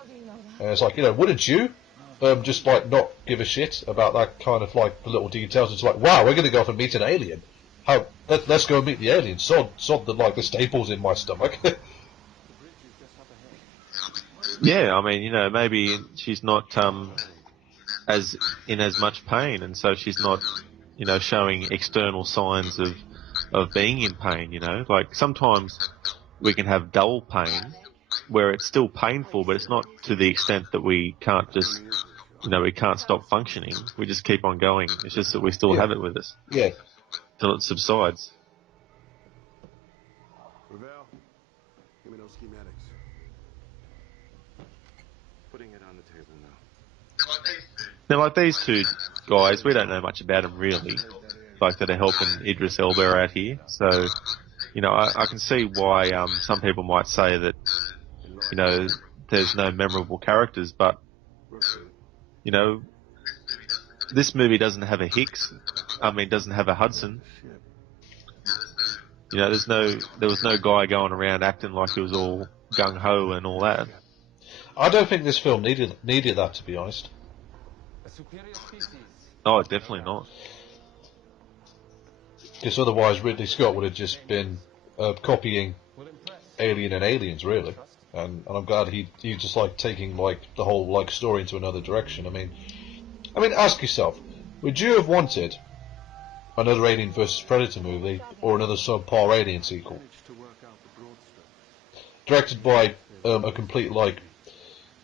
And it's like, wouldn't you just like not give a shit about that kind of like the little details? It's like, wow, we're going to go off and meet an alien. Let's go and meet the alien. Sod the staples in my stomach. Yeah, I mean, maybe she's not as much pain, and so she's not, showing external signs of being in pain. Like sometimes we can have dull pain where it's still painful, but it's not to the extent that we can't just, we can't stop functioning. We just keep on going. It's just that we still have it with us. Yeah. Till it subsides. Ravel, give me those schematics. Putting it on the table now. Now, like these two guys, we don't know much about them really, like that are helping Idris Elba out here. So, I can see why some people might say that, there's no memorable characters, but, this movie doesn't have a Hicks. Doesn't have a Hudson. There was no guy going around acting like he was all gung ho and all that. I don't think this film needed that, to be honest. superior species. Oh, definitely not. Because otherwise Ridley Scott would have just been copying Alien and Aliens, really. And I'm glad he's just like taking like the whole like story into another direction. I mean, ask yourself, would you have wanted another Alien vs Predator movie or another subpar Alien sequel, directed by a complete like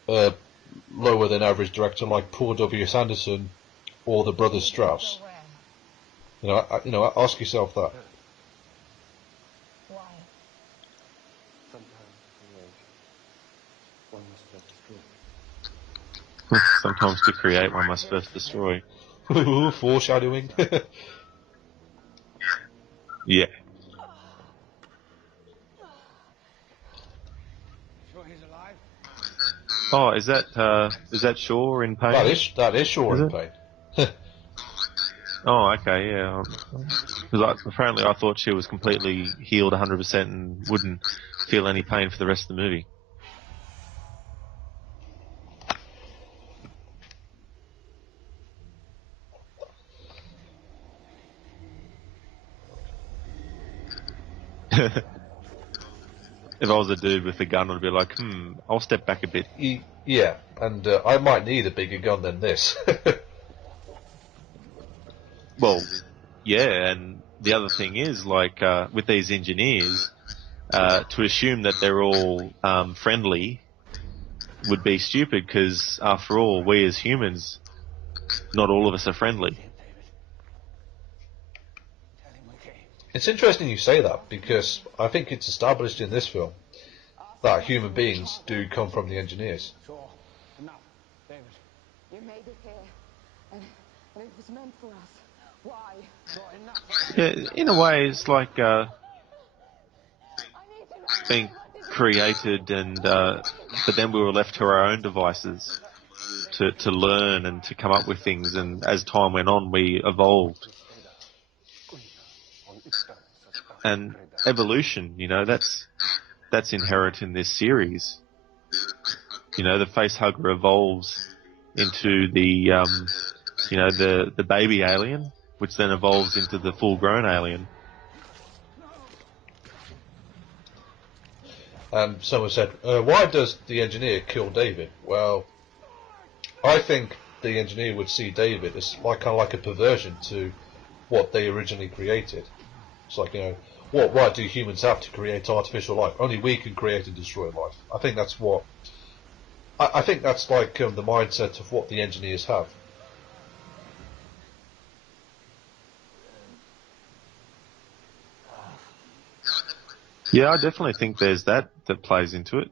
lower than average director like Paul W. Sanderson or the brothers Strauss? Ask yourself that. Why? Sometimes to create, one must first destroy. Foreshadowing. Yeah. Sure he's alive? Oh, is that Shaw in pain? That is Shaw in pain. Oh, okay, yeah. Because apparently I thought she was completely healed 100% and wouldn't feel any pain for the rest of the movie. If I was a dude with a gun, I'd be like, I'll step back a bit. Yeah, and I might need a bigger gun than this. Well, yeah, and the other thing is, like, with these engineers, to assume that they're all friendly would be stupid, because after all, we as humans, not all of us are friendly. It's interesting you say that, because I think it's established in this film that human beings do come from the engineers. Enough, David. You made it here, and it was meant for us. Why? Yeah, in a way, it's like being created, and but then we were left to our own devices to learn and to come up with things. And as time went on, we evolved. And evolution, that's inherent in this series. The facehugger evolves into the the baby alien, which then evolves into the full-grown alien. And someone said, why does the engineer kill David? Well, I think the engineer would see David as kind of like a perversion to what they originally created. It's like, what right do humans have to create artificial life? Only we can create and destroy life. I think that's what... I think that's like the mindset of what the engineers have. Yeah, I definitely think there's that plays into it.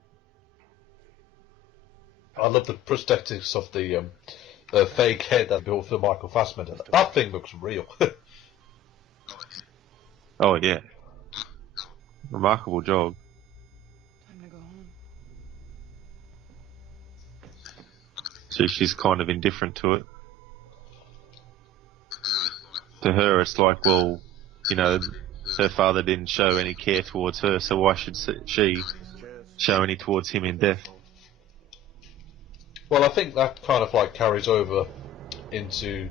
I love the prosthetics of the fake head that built for Michael Fassbender. That thing looks real. Oh, yeah. Remarkable job. Time to go home. So she's kind of indifferent to it. To her, it's like, well, her father didn't show any care towards her, so why should she show any towards him in death? Well, I think that kind of like carries over into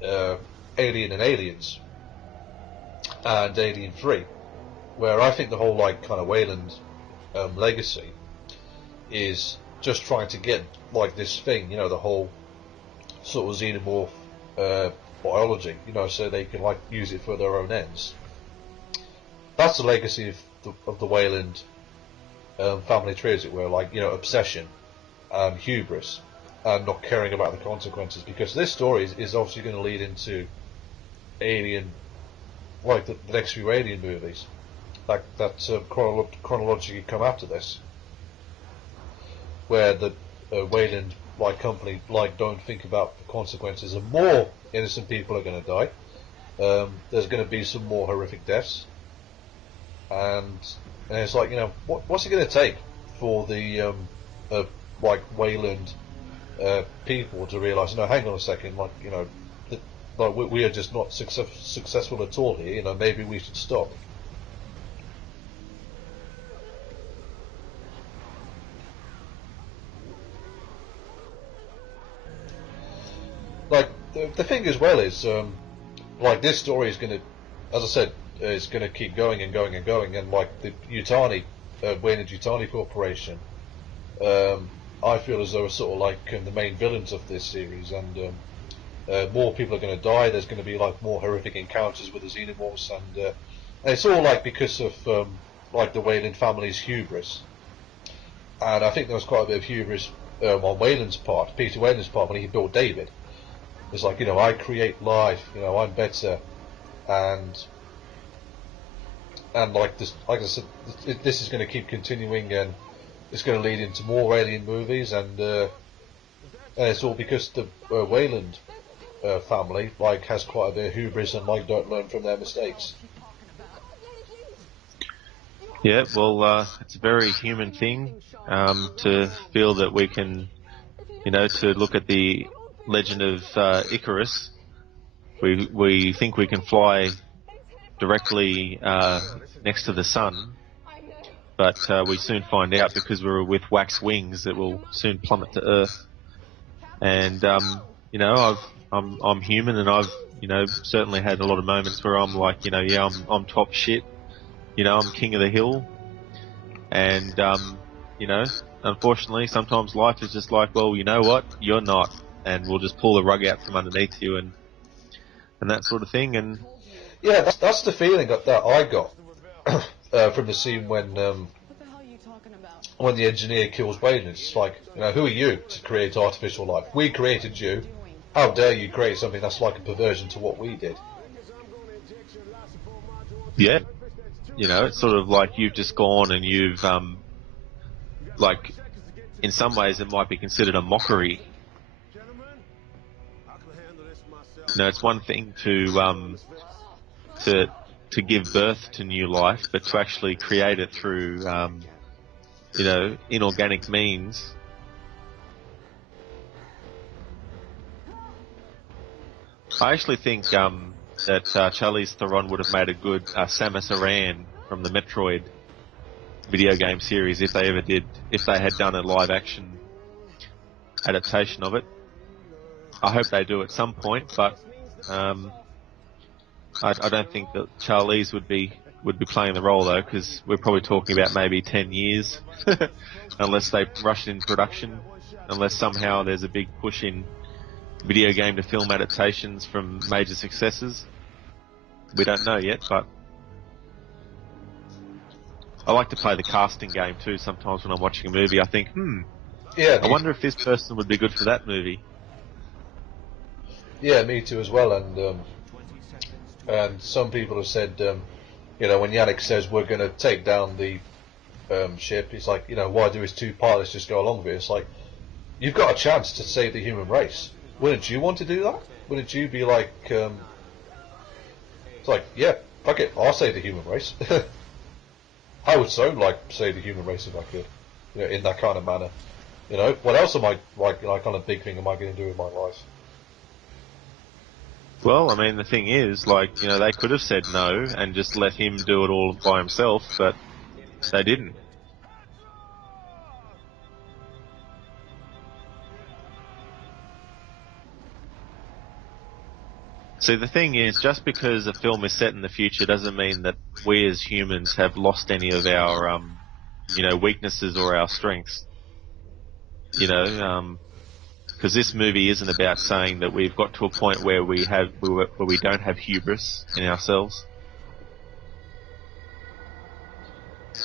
Alien and Aliens and Alien 3, where I think the whole like kind of Weyland legacy is just trying to get like this thing, the whole sort of xenomorph biology, so they can like use it for their own ends. That's the legacy of the Weyland family tree, as it were, like obsession, hubris, and not caring about the consequences. Because this story is obviously going to lead into Alien, like the next few Alien movies, that chronologically come after this, where the Weyland like company like don't think about the consequences, and more innocent people are going to die. There's going to be some more horrific deaths, and it's like what's it going to take for the like Weyland people to realise, hang on a second, like like we are just not successful at all here. Maybe we should stop. the thing as well is, like this story is going to, as I said, is going to keep going and going and going, and like the Yutani, Wayland Yutani Corporation, I feel as though are sort of like the main villains of this series, and more people are going to die. There's going to be like more horrific encounters with the xenomorphs, and it's all like because of like the Wayland family's hubris. And I think there was quite a bit of hubris on Wayland's part, Peter Wayland's part, when he built David. It's like, I create life, I'm better, and like this, like I said, this is going to keep continuing, and it's going to lead into more Alien movies, and it's all because the Wayland family like has quite a bit of hubris and like don't learn from their mistakes. Yeah, well, it's a very human thing to feel that we can, to look at the legend of Icarus. We think we can fly directly next to the sun, but we soon find out because we're with wax wings that we'll soon plummet to Earth. And I'm human, and I've certainly had a lot of moments where I'm like, I'm top shit. I'm king of the hill, and unfortunately, sometimes life is just like, well, you know what, you're not, and we'll just pull the rug out from underneath you, and that sort of thing. And yeah, that's the feeling that I got from the scene when the engineer kills Wayland. It's like, who are you to create artificial life? We created you. How dare you create something that's like a perversion to what we did? Yeah. It's sort of like you've just gone and you've, like, in some ways it might be considered a mockery. It's one thing to give birth to new life, but to actually create it through, inorganic means. I actually think, that Charlize Theron would have made a good Samus Aran from the Metroid video game series if they had done a live action adaptation of it. I hope they do at some point, but I don't think that Charlize would be playing the role though, because we're probably talking about maybe 10 years, unless they rush it in production, unless somehow there's a big push in video game to film adaptations from major successes. We don't know yet, but I like to play the casting game too. Sometimes when I'm watching a movie, I think, I wonder if this person would be good for that movie. Yeah, me too as well. And some people have said, when Yannick says we're going to take down the ship, he's like, why do his two pilots just go along with it? It's like, you've got a chance to save the human race. Wouldn't you want to do that? Wouldn't you be like, it's like, yeah, fuck it, I'll save the human race. I would so like save the human race if I could, in that kind of manner. What else am I, like kind of big thing am I going to do with my life? Well, I mean, the thing is, like, they could have said no and just let him do it all by himself, but they didn't. See, the thing is, just because a film is set in the future doesn't mean that we as humans have lost any of our, weaknesses or our strengths. Because this movie isn't about saying that we've got to a point where we don't have hubris in ourselves.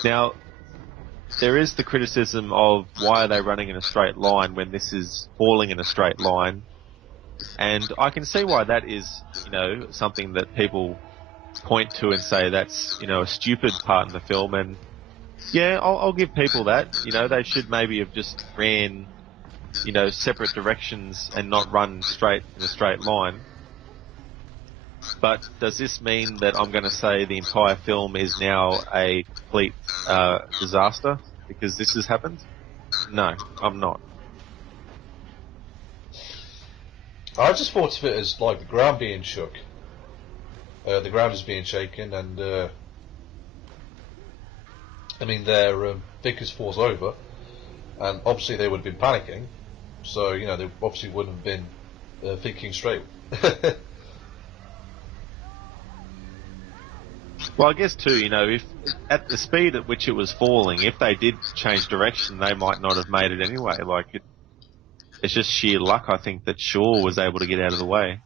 Now, there is the criticism of why are they running in a straight line when this is falling in a straight line. And I can see why that is, something that people point to and say that's, a stupid part in the film. And yeah, I'll give people that. They should maybe have just ran, separate directions and not run straight in a straight line. But does this mean that I'm going to say the entire film is now a complete disaster because this has happened? No, I'm not. I just thought of it as like the ground being shook. The ground is being shaken, and their Vickers falls over, and obviously they would have been panicking, so they obviously wouldn't have been thinking straight. Well, I guess too, if at the speed at which it was falling, if they did change direction, they might not have made it anyway. It's just sheer luck, I think, that Shaw was able to get out of the way.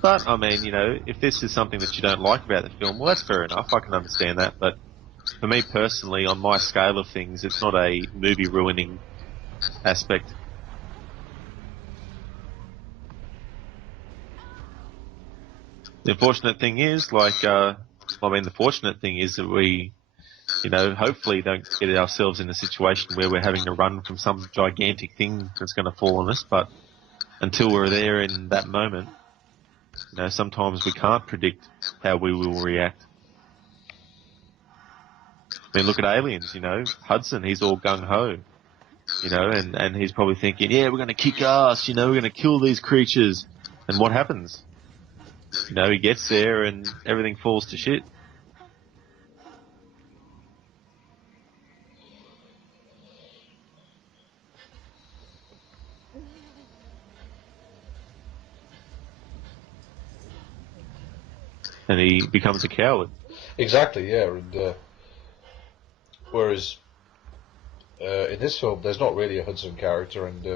But, I mean, if this is something that you don't like about the film, well, that's fair enough. I can understand that. But for me personally, on my scale of things, it's not a movie-ruining aspect. The unfortunate thing is, the fortunate thing is that we, hopefully don't get ourselves in a situation where we're having to run from some gigantic thing that's going to fall on us. But until we're there in that moment, sometimes we can't predict how we will react. I mean, look at Aliens, Hudson, he's all gung-ho, and he's probably thinking, yeah, we're going to kick ass, we're going to kill these creatures. And what happens? He gets there and everything falls to shit. And he becomes a coward. Exactly, yeah. And whereas in this film, there's not really a Hudson character, and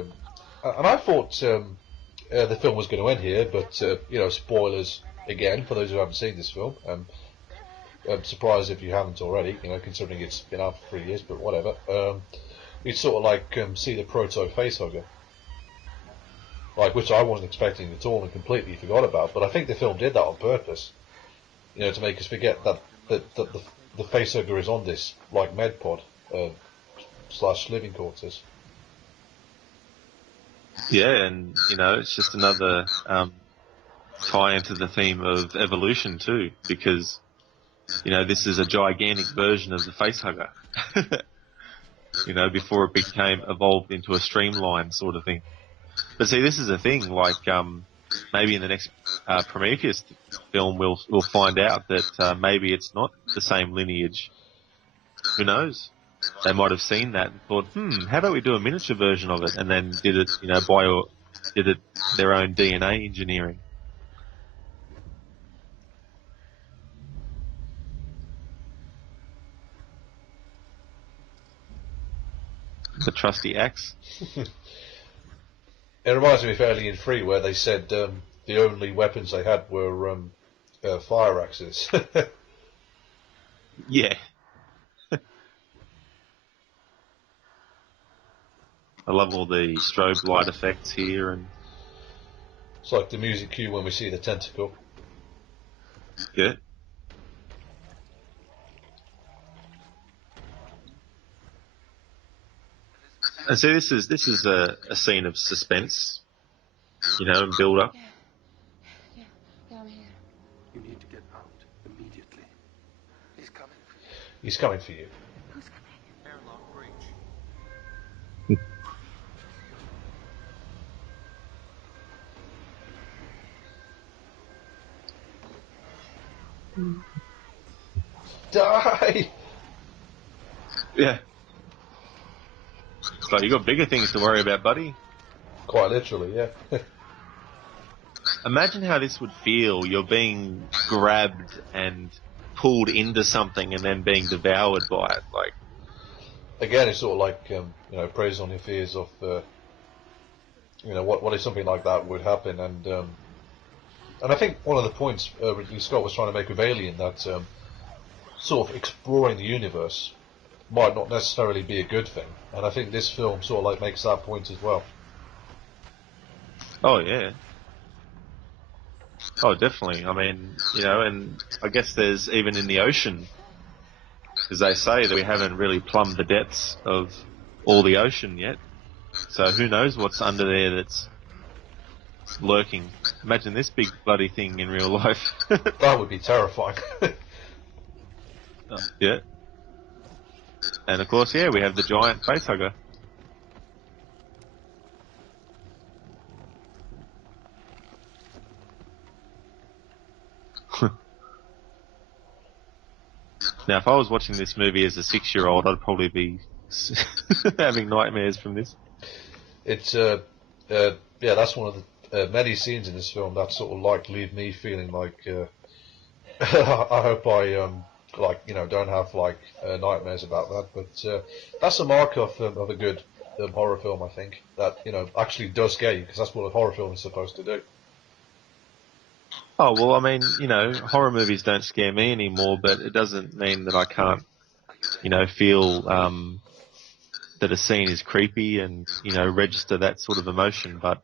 I thought the film was going to end here, but spoilers again for those who haven't seen this film. I'm surprised if you haven't already, considering it's been out for 3 years, but whatever. You'd sort of see the proto facehugger, which I wasn't expecting at all and completely forgot about. But I think the film did that on purpose, to make us forget that the facehugger is on this med pod / living quarters. Yeah, and it's just another tie into the theme of evolution too, because this is a gigantic version of the facehugger. Before it became evolved into a streamlined sort of thing. But see, this is the thing. Maybe in the next Prometheus film, we'll find out that maybe it's not the same lineage. Who knows? They might have seen that and thought, how about we do a miniature version of it, and then did it, did it their own DNA engineering. The trusty axe. It reminds me of Alien 3, where they said the only weapons they had were fire axes. Yeah. I love all the strobe light effects here, and it's like the music cue when we see the tentacle. Yeah. And so this is a scene of suspense, and build up. Yeah, I'm here. You need to get out immediately. He's coming for you. He's coming for you. Who's coming? Airlock breach. Die! Yeah. So you got bigger things to worry about, buddy. Quite literally, yeah. Imagine how this would feel. You're being grabbed and pulled into something and then being devoured by it. Again, it's sort of preys on your fears of, what if something like that would happen, and I think one of the points Ridley Scott was trying to make with Alien, that sort of exploring the universe might not necessarily be a good thing, and I think this film sort of makes that point as well. Oh yeah. Oh, definitely. I mean, and I guess there's even in the ocean, because they say that we haven't really plumbed the depths of all the ocean yet. So who knows what's under there that's lurking. Imagine this big bloody thing in real life. That would be terrifying. Yeah. And of course, yeah, we have the giant facehugger. Now, if I was watching this movie as a 6-year-old, I'd probably be having nightmares from this. it's that's one of the many scenes in this film that sort of like leave me feeling like I hope I don't have like nightmares about that. But that's a mark of a good horror film, I think, that actually does scare you, because that's what a horror film is supposed to do. Oh, well, I mean, horror movies don't scare me anymore, but it doesn't mean that I can't, feel that a scene is creepy and, register that sort of emotion. But,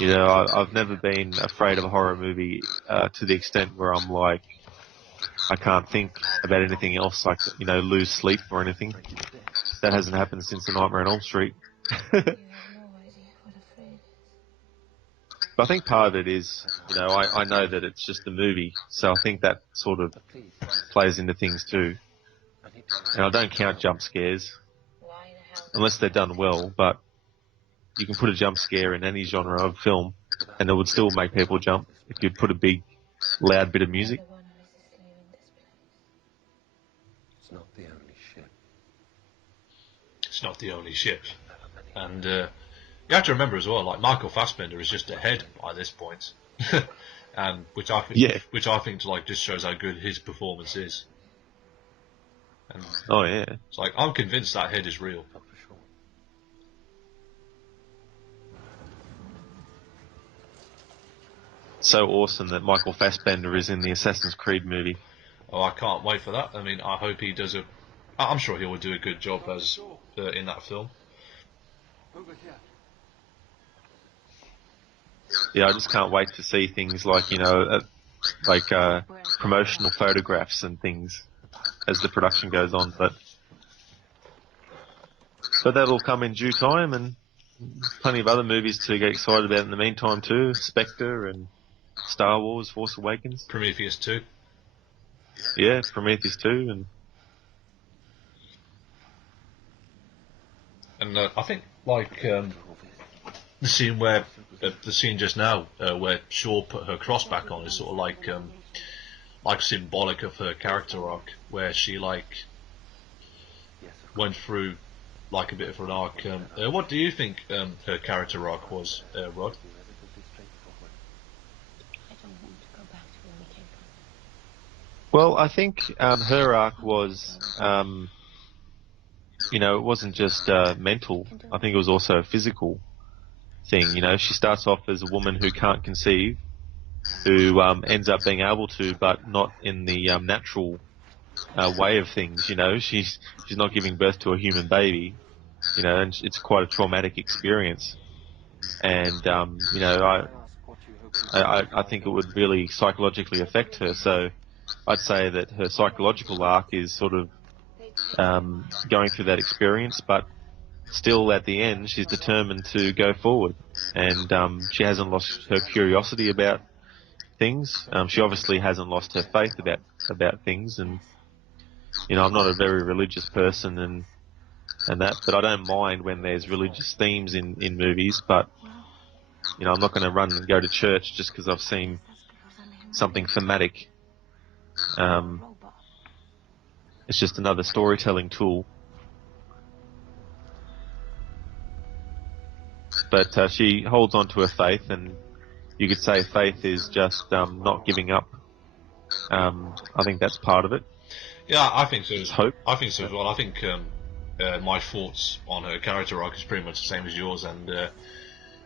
I've never been afraid of a horror movie to the extent where I'm like, I can't think about anything else, like, lose sleep or anything. That hasn't happened since The Nightmare on Elm Street. But I think part of it is, I know that it's just a movie, so I think that sort of plays into things too. And I don't count jump scares, unless they're done well, but you can put a jump scare in any genre of film, and it would still make people jump if you put a big, loud bit of music. It's not the only ship. It's not the only ship. And you have to remember as well, like, Michael Fassbender is just ahead by this point, and which I think like just shows how good his performance is. And oh yeah, it's like, I'm convinced that head is real. So awesome that Michael Fassbender is in the Assassin's Creed movie. Oh, I can't wait for that. I mean, I hope he does I'm sure he will do a good job as in that film. Over here. Yeah, I just can't wait to see things like, promotional photographs and things as the production goes on. But that'll come in due time, and plenty of other movies to get excited about in the meantime too. Spectre and Star Wars, Force Awakens. Prometheus 2. Yeah, Prometheus 2. And I think, like, the scene where, the scene just now, where Shaw put her cross back on is sort of like symbolic of her character arc, where she, like, went through, like, a bit of an arc. What do you think her character arc was, Rod? Well, I think her arc was, it wasn't just mental. I think it was also a physical thing. She starts off as a woman who can't conceive, who ends up being able to, but not in the natural way of things. She's not giving birth to a human baby. And it's quite a traumatic experience. And I think it would really psychologically affect her. So I'd say that her psychological arc is sort of going through that experience, but still at the end she's determined to go forward, and she hasn't lost her curiosity about things. She obviously hasn't lost her faith about things, and I'm not a very religious person and that, but I don't mind when there's religious themes in movies, but I'm not going to run and go to church just because I've seen something thematic. It's just another storytelling tool. But she holds on to her faith, and you could say faith is just not giving up. I think that's part of it. Yeah, I think so. Hope. I think so as well. I think my thoughts on her character arc is pretty much the same as yours, and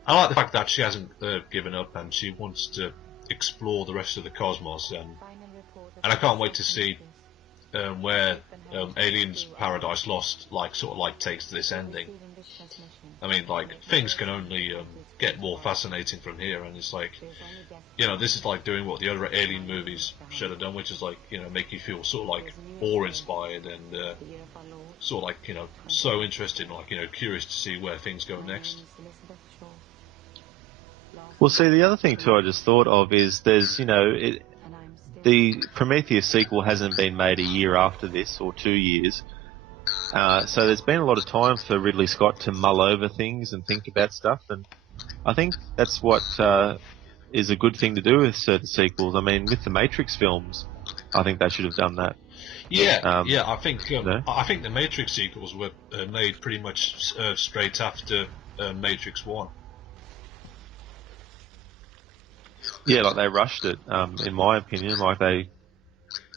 I like the fact that she hasn't given up and she wants to explore the rest of the cosmos, and I can't wait to see where Aliens Paradise Lost takes this ending. I mean, like, things can only get more fascinating from here, and it's like, this is like doing what the other Alien movies should have done, which is like, make you feel sort of like awe-inspired and sort of like, so interested and like, curious to see where things go next. Well, see, the other thing too I just thought of is there's, the Prometheus sequel hasn't been made a year after this, or 2 years. So there's been a lot of time for Ridley Scott to mull over things and think about stuff, and I think that's what is a good thing to do with certain sequels. I mean, with the Matrix films, I think they should have done that. Yeah, I think the Matrix sequels were made pretty much straight after Matrix 1. Yeah, like they rushed it, in my opinion, like they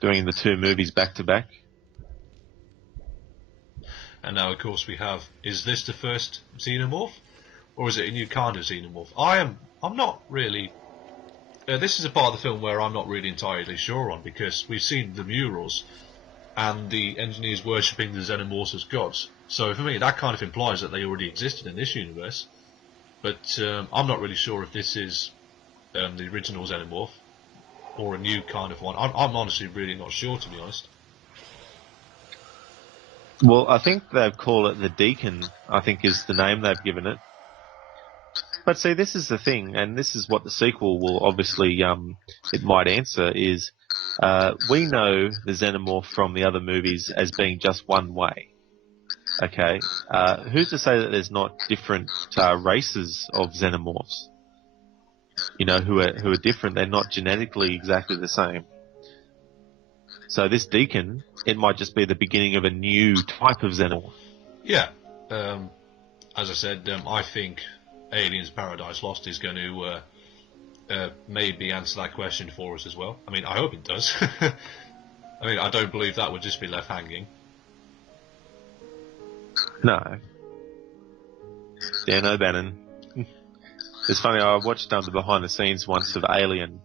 doing the two movies back to back. And now, of course, we have, is this the first xenomorph? Or is it a new kind of xenomorph? I'm not really... this is a part of the film where I'm not really entirely sure on, because we've seen the murals and the engineers worshipping the xenomorphs as gods. So for me, that kind of implies that they already existed in this universe. But I'm not really sure if this is the original xenomorph or a new kind of one. I'm honestly really not sure, to be honest. Well, I think they've called it the Deacon, I think is the name they've given it. But see, this is the thing, and this is what the sequel will obviously, it might answer, is we know the xenomorph from the other movies as being just one way. Okay? Who's to say that there's not different races of xenomorphs? You know, who are different, they're not genetically exactly the same. So this Deacon, it might just be the beginning of a new type of xenomorph. Yeah. As I said, I think Aliens Paradise Lost is going to maybe answer that question for us as well. I mean, I hope it does. I mean, I don't believe that would just be left hanging. No. Dan O'Bannon. It's funny, I watched the behind the scenes once of Alien,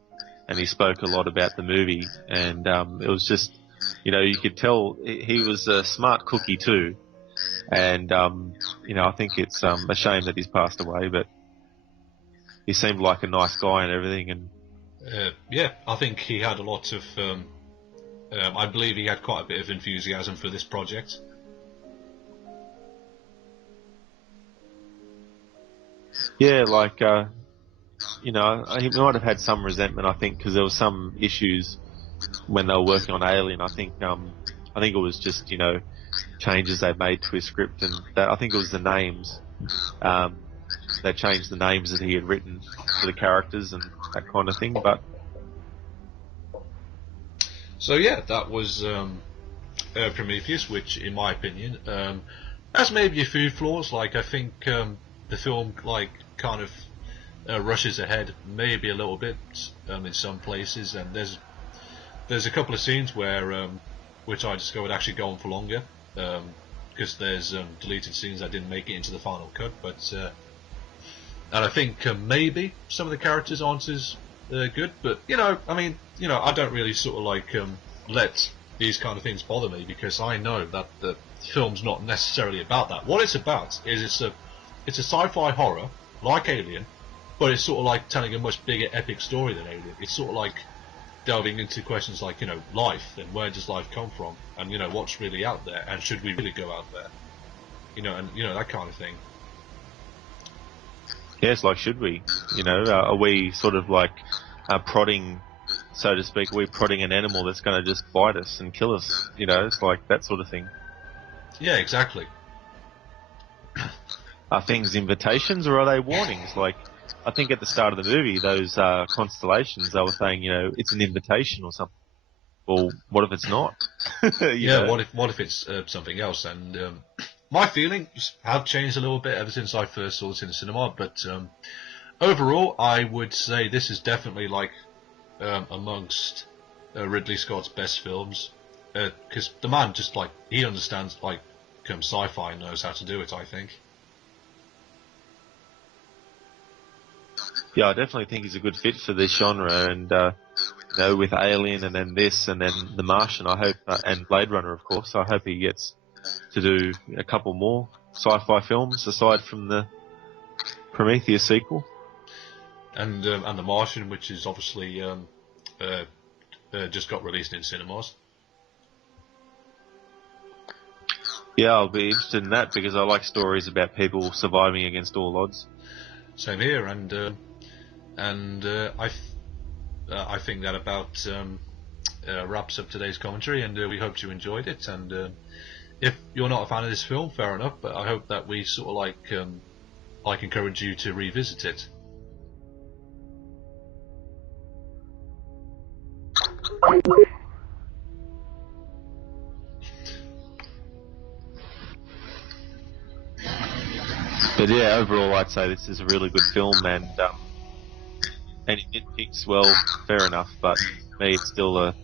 and he spoke a lot about the movie, and it was just, you know, you could tell he was a smart cookie too, and you know, I think it's a shame that he's passed away, but he seemed like a nice guy and everything. And yeah, I think he had a lot of I believe he had quite a bit of enthusiasm for this project. Yeah, like you know, he might have had some resentment, I think, because there was some issues when they were working on Alien. I think it was just, you know, changes they made to his script, and that, I think it was the names. They changed the names that he had written for the characters and that kind of thing. But so yeah, that was Prometheus, which, in my opinion, has maybe a few flaws. Like, I think the film, like, kind of rushes ahead maybe a little bit in some places, and there's a couple of scenes where which I discovered actually go on for longer, because there's deleted scenes that didn't make it into the final cut. But and I think maybe some of the characters aren't as good, but you know, I mean, you know, I don't really sort of like let these kind of things bother me, because I know that the film's not necessarily about that. What it's about is it's a sci-fi horror like Alien, but it's sort of like telling a much bigger epic story than Alien. It's sort of like delving into questions like, you know, life, and where does life come from, and, you know, what's really out there, and should we really go out there, you know, and, you know, that kind of thing. yeah, it's like, should we? You know, are we sort of like prodding, so to speak, are we prodding an animal that's going to just bite us and kill us? You know, it's like that sort of thing. Yeah, exactly. Are things invitations or are they warnings? Like, I think at the start of the movie, those constellations, they were saying, you know, it's an invitation or something. Well, what if it's not? Yeah, know? What if it's something else? And my feelings have changed a little bit ever since I first saw this in the cinema. But overall, I would say this is definitely like amongst Ridley Scott's best films, because the man just, like, he understands, like, sci-fi and knows how to do it, I think. Yeah, I definitely think he's a good fit for this genre, and you know, with Alien and then this and then The Martian, I hope, and Blade Runner, of course, I hope he gets to do a couple more sci-fi films aside from the Prometheus sequel. And The Martian, which is obviously just got released in cinemas. Yeah, I'll be interested in that, because I like stories about people surviving against all odds. Same here, and I think that about wraps up today's commentary, and we hope you enjoyed it. And if you're not a fan of this film, fair enough, but I hope that we sort of like encourage you to revisit it. But yeah, overall, I'd say this is a really good film, and any nitpicks, well, fair enough. But for me, it's still a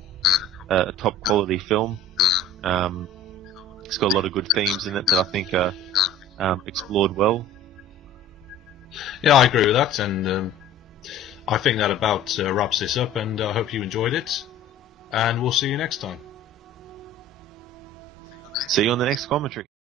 top quality film. It's got a lot of good themes in it that I think are explored well. Yeah, I agree with that, and I think that about wraps this up, and I hope you enjoyed it, and we'll see you next time. See you on the next commentary.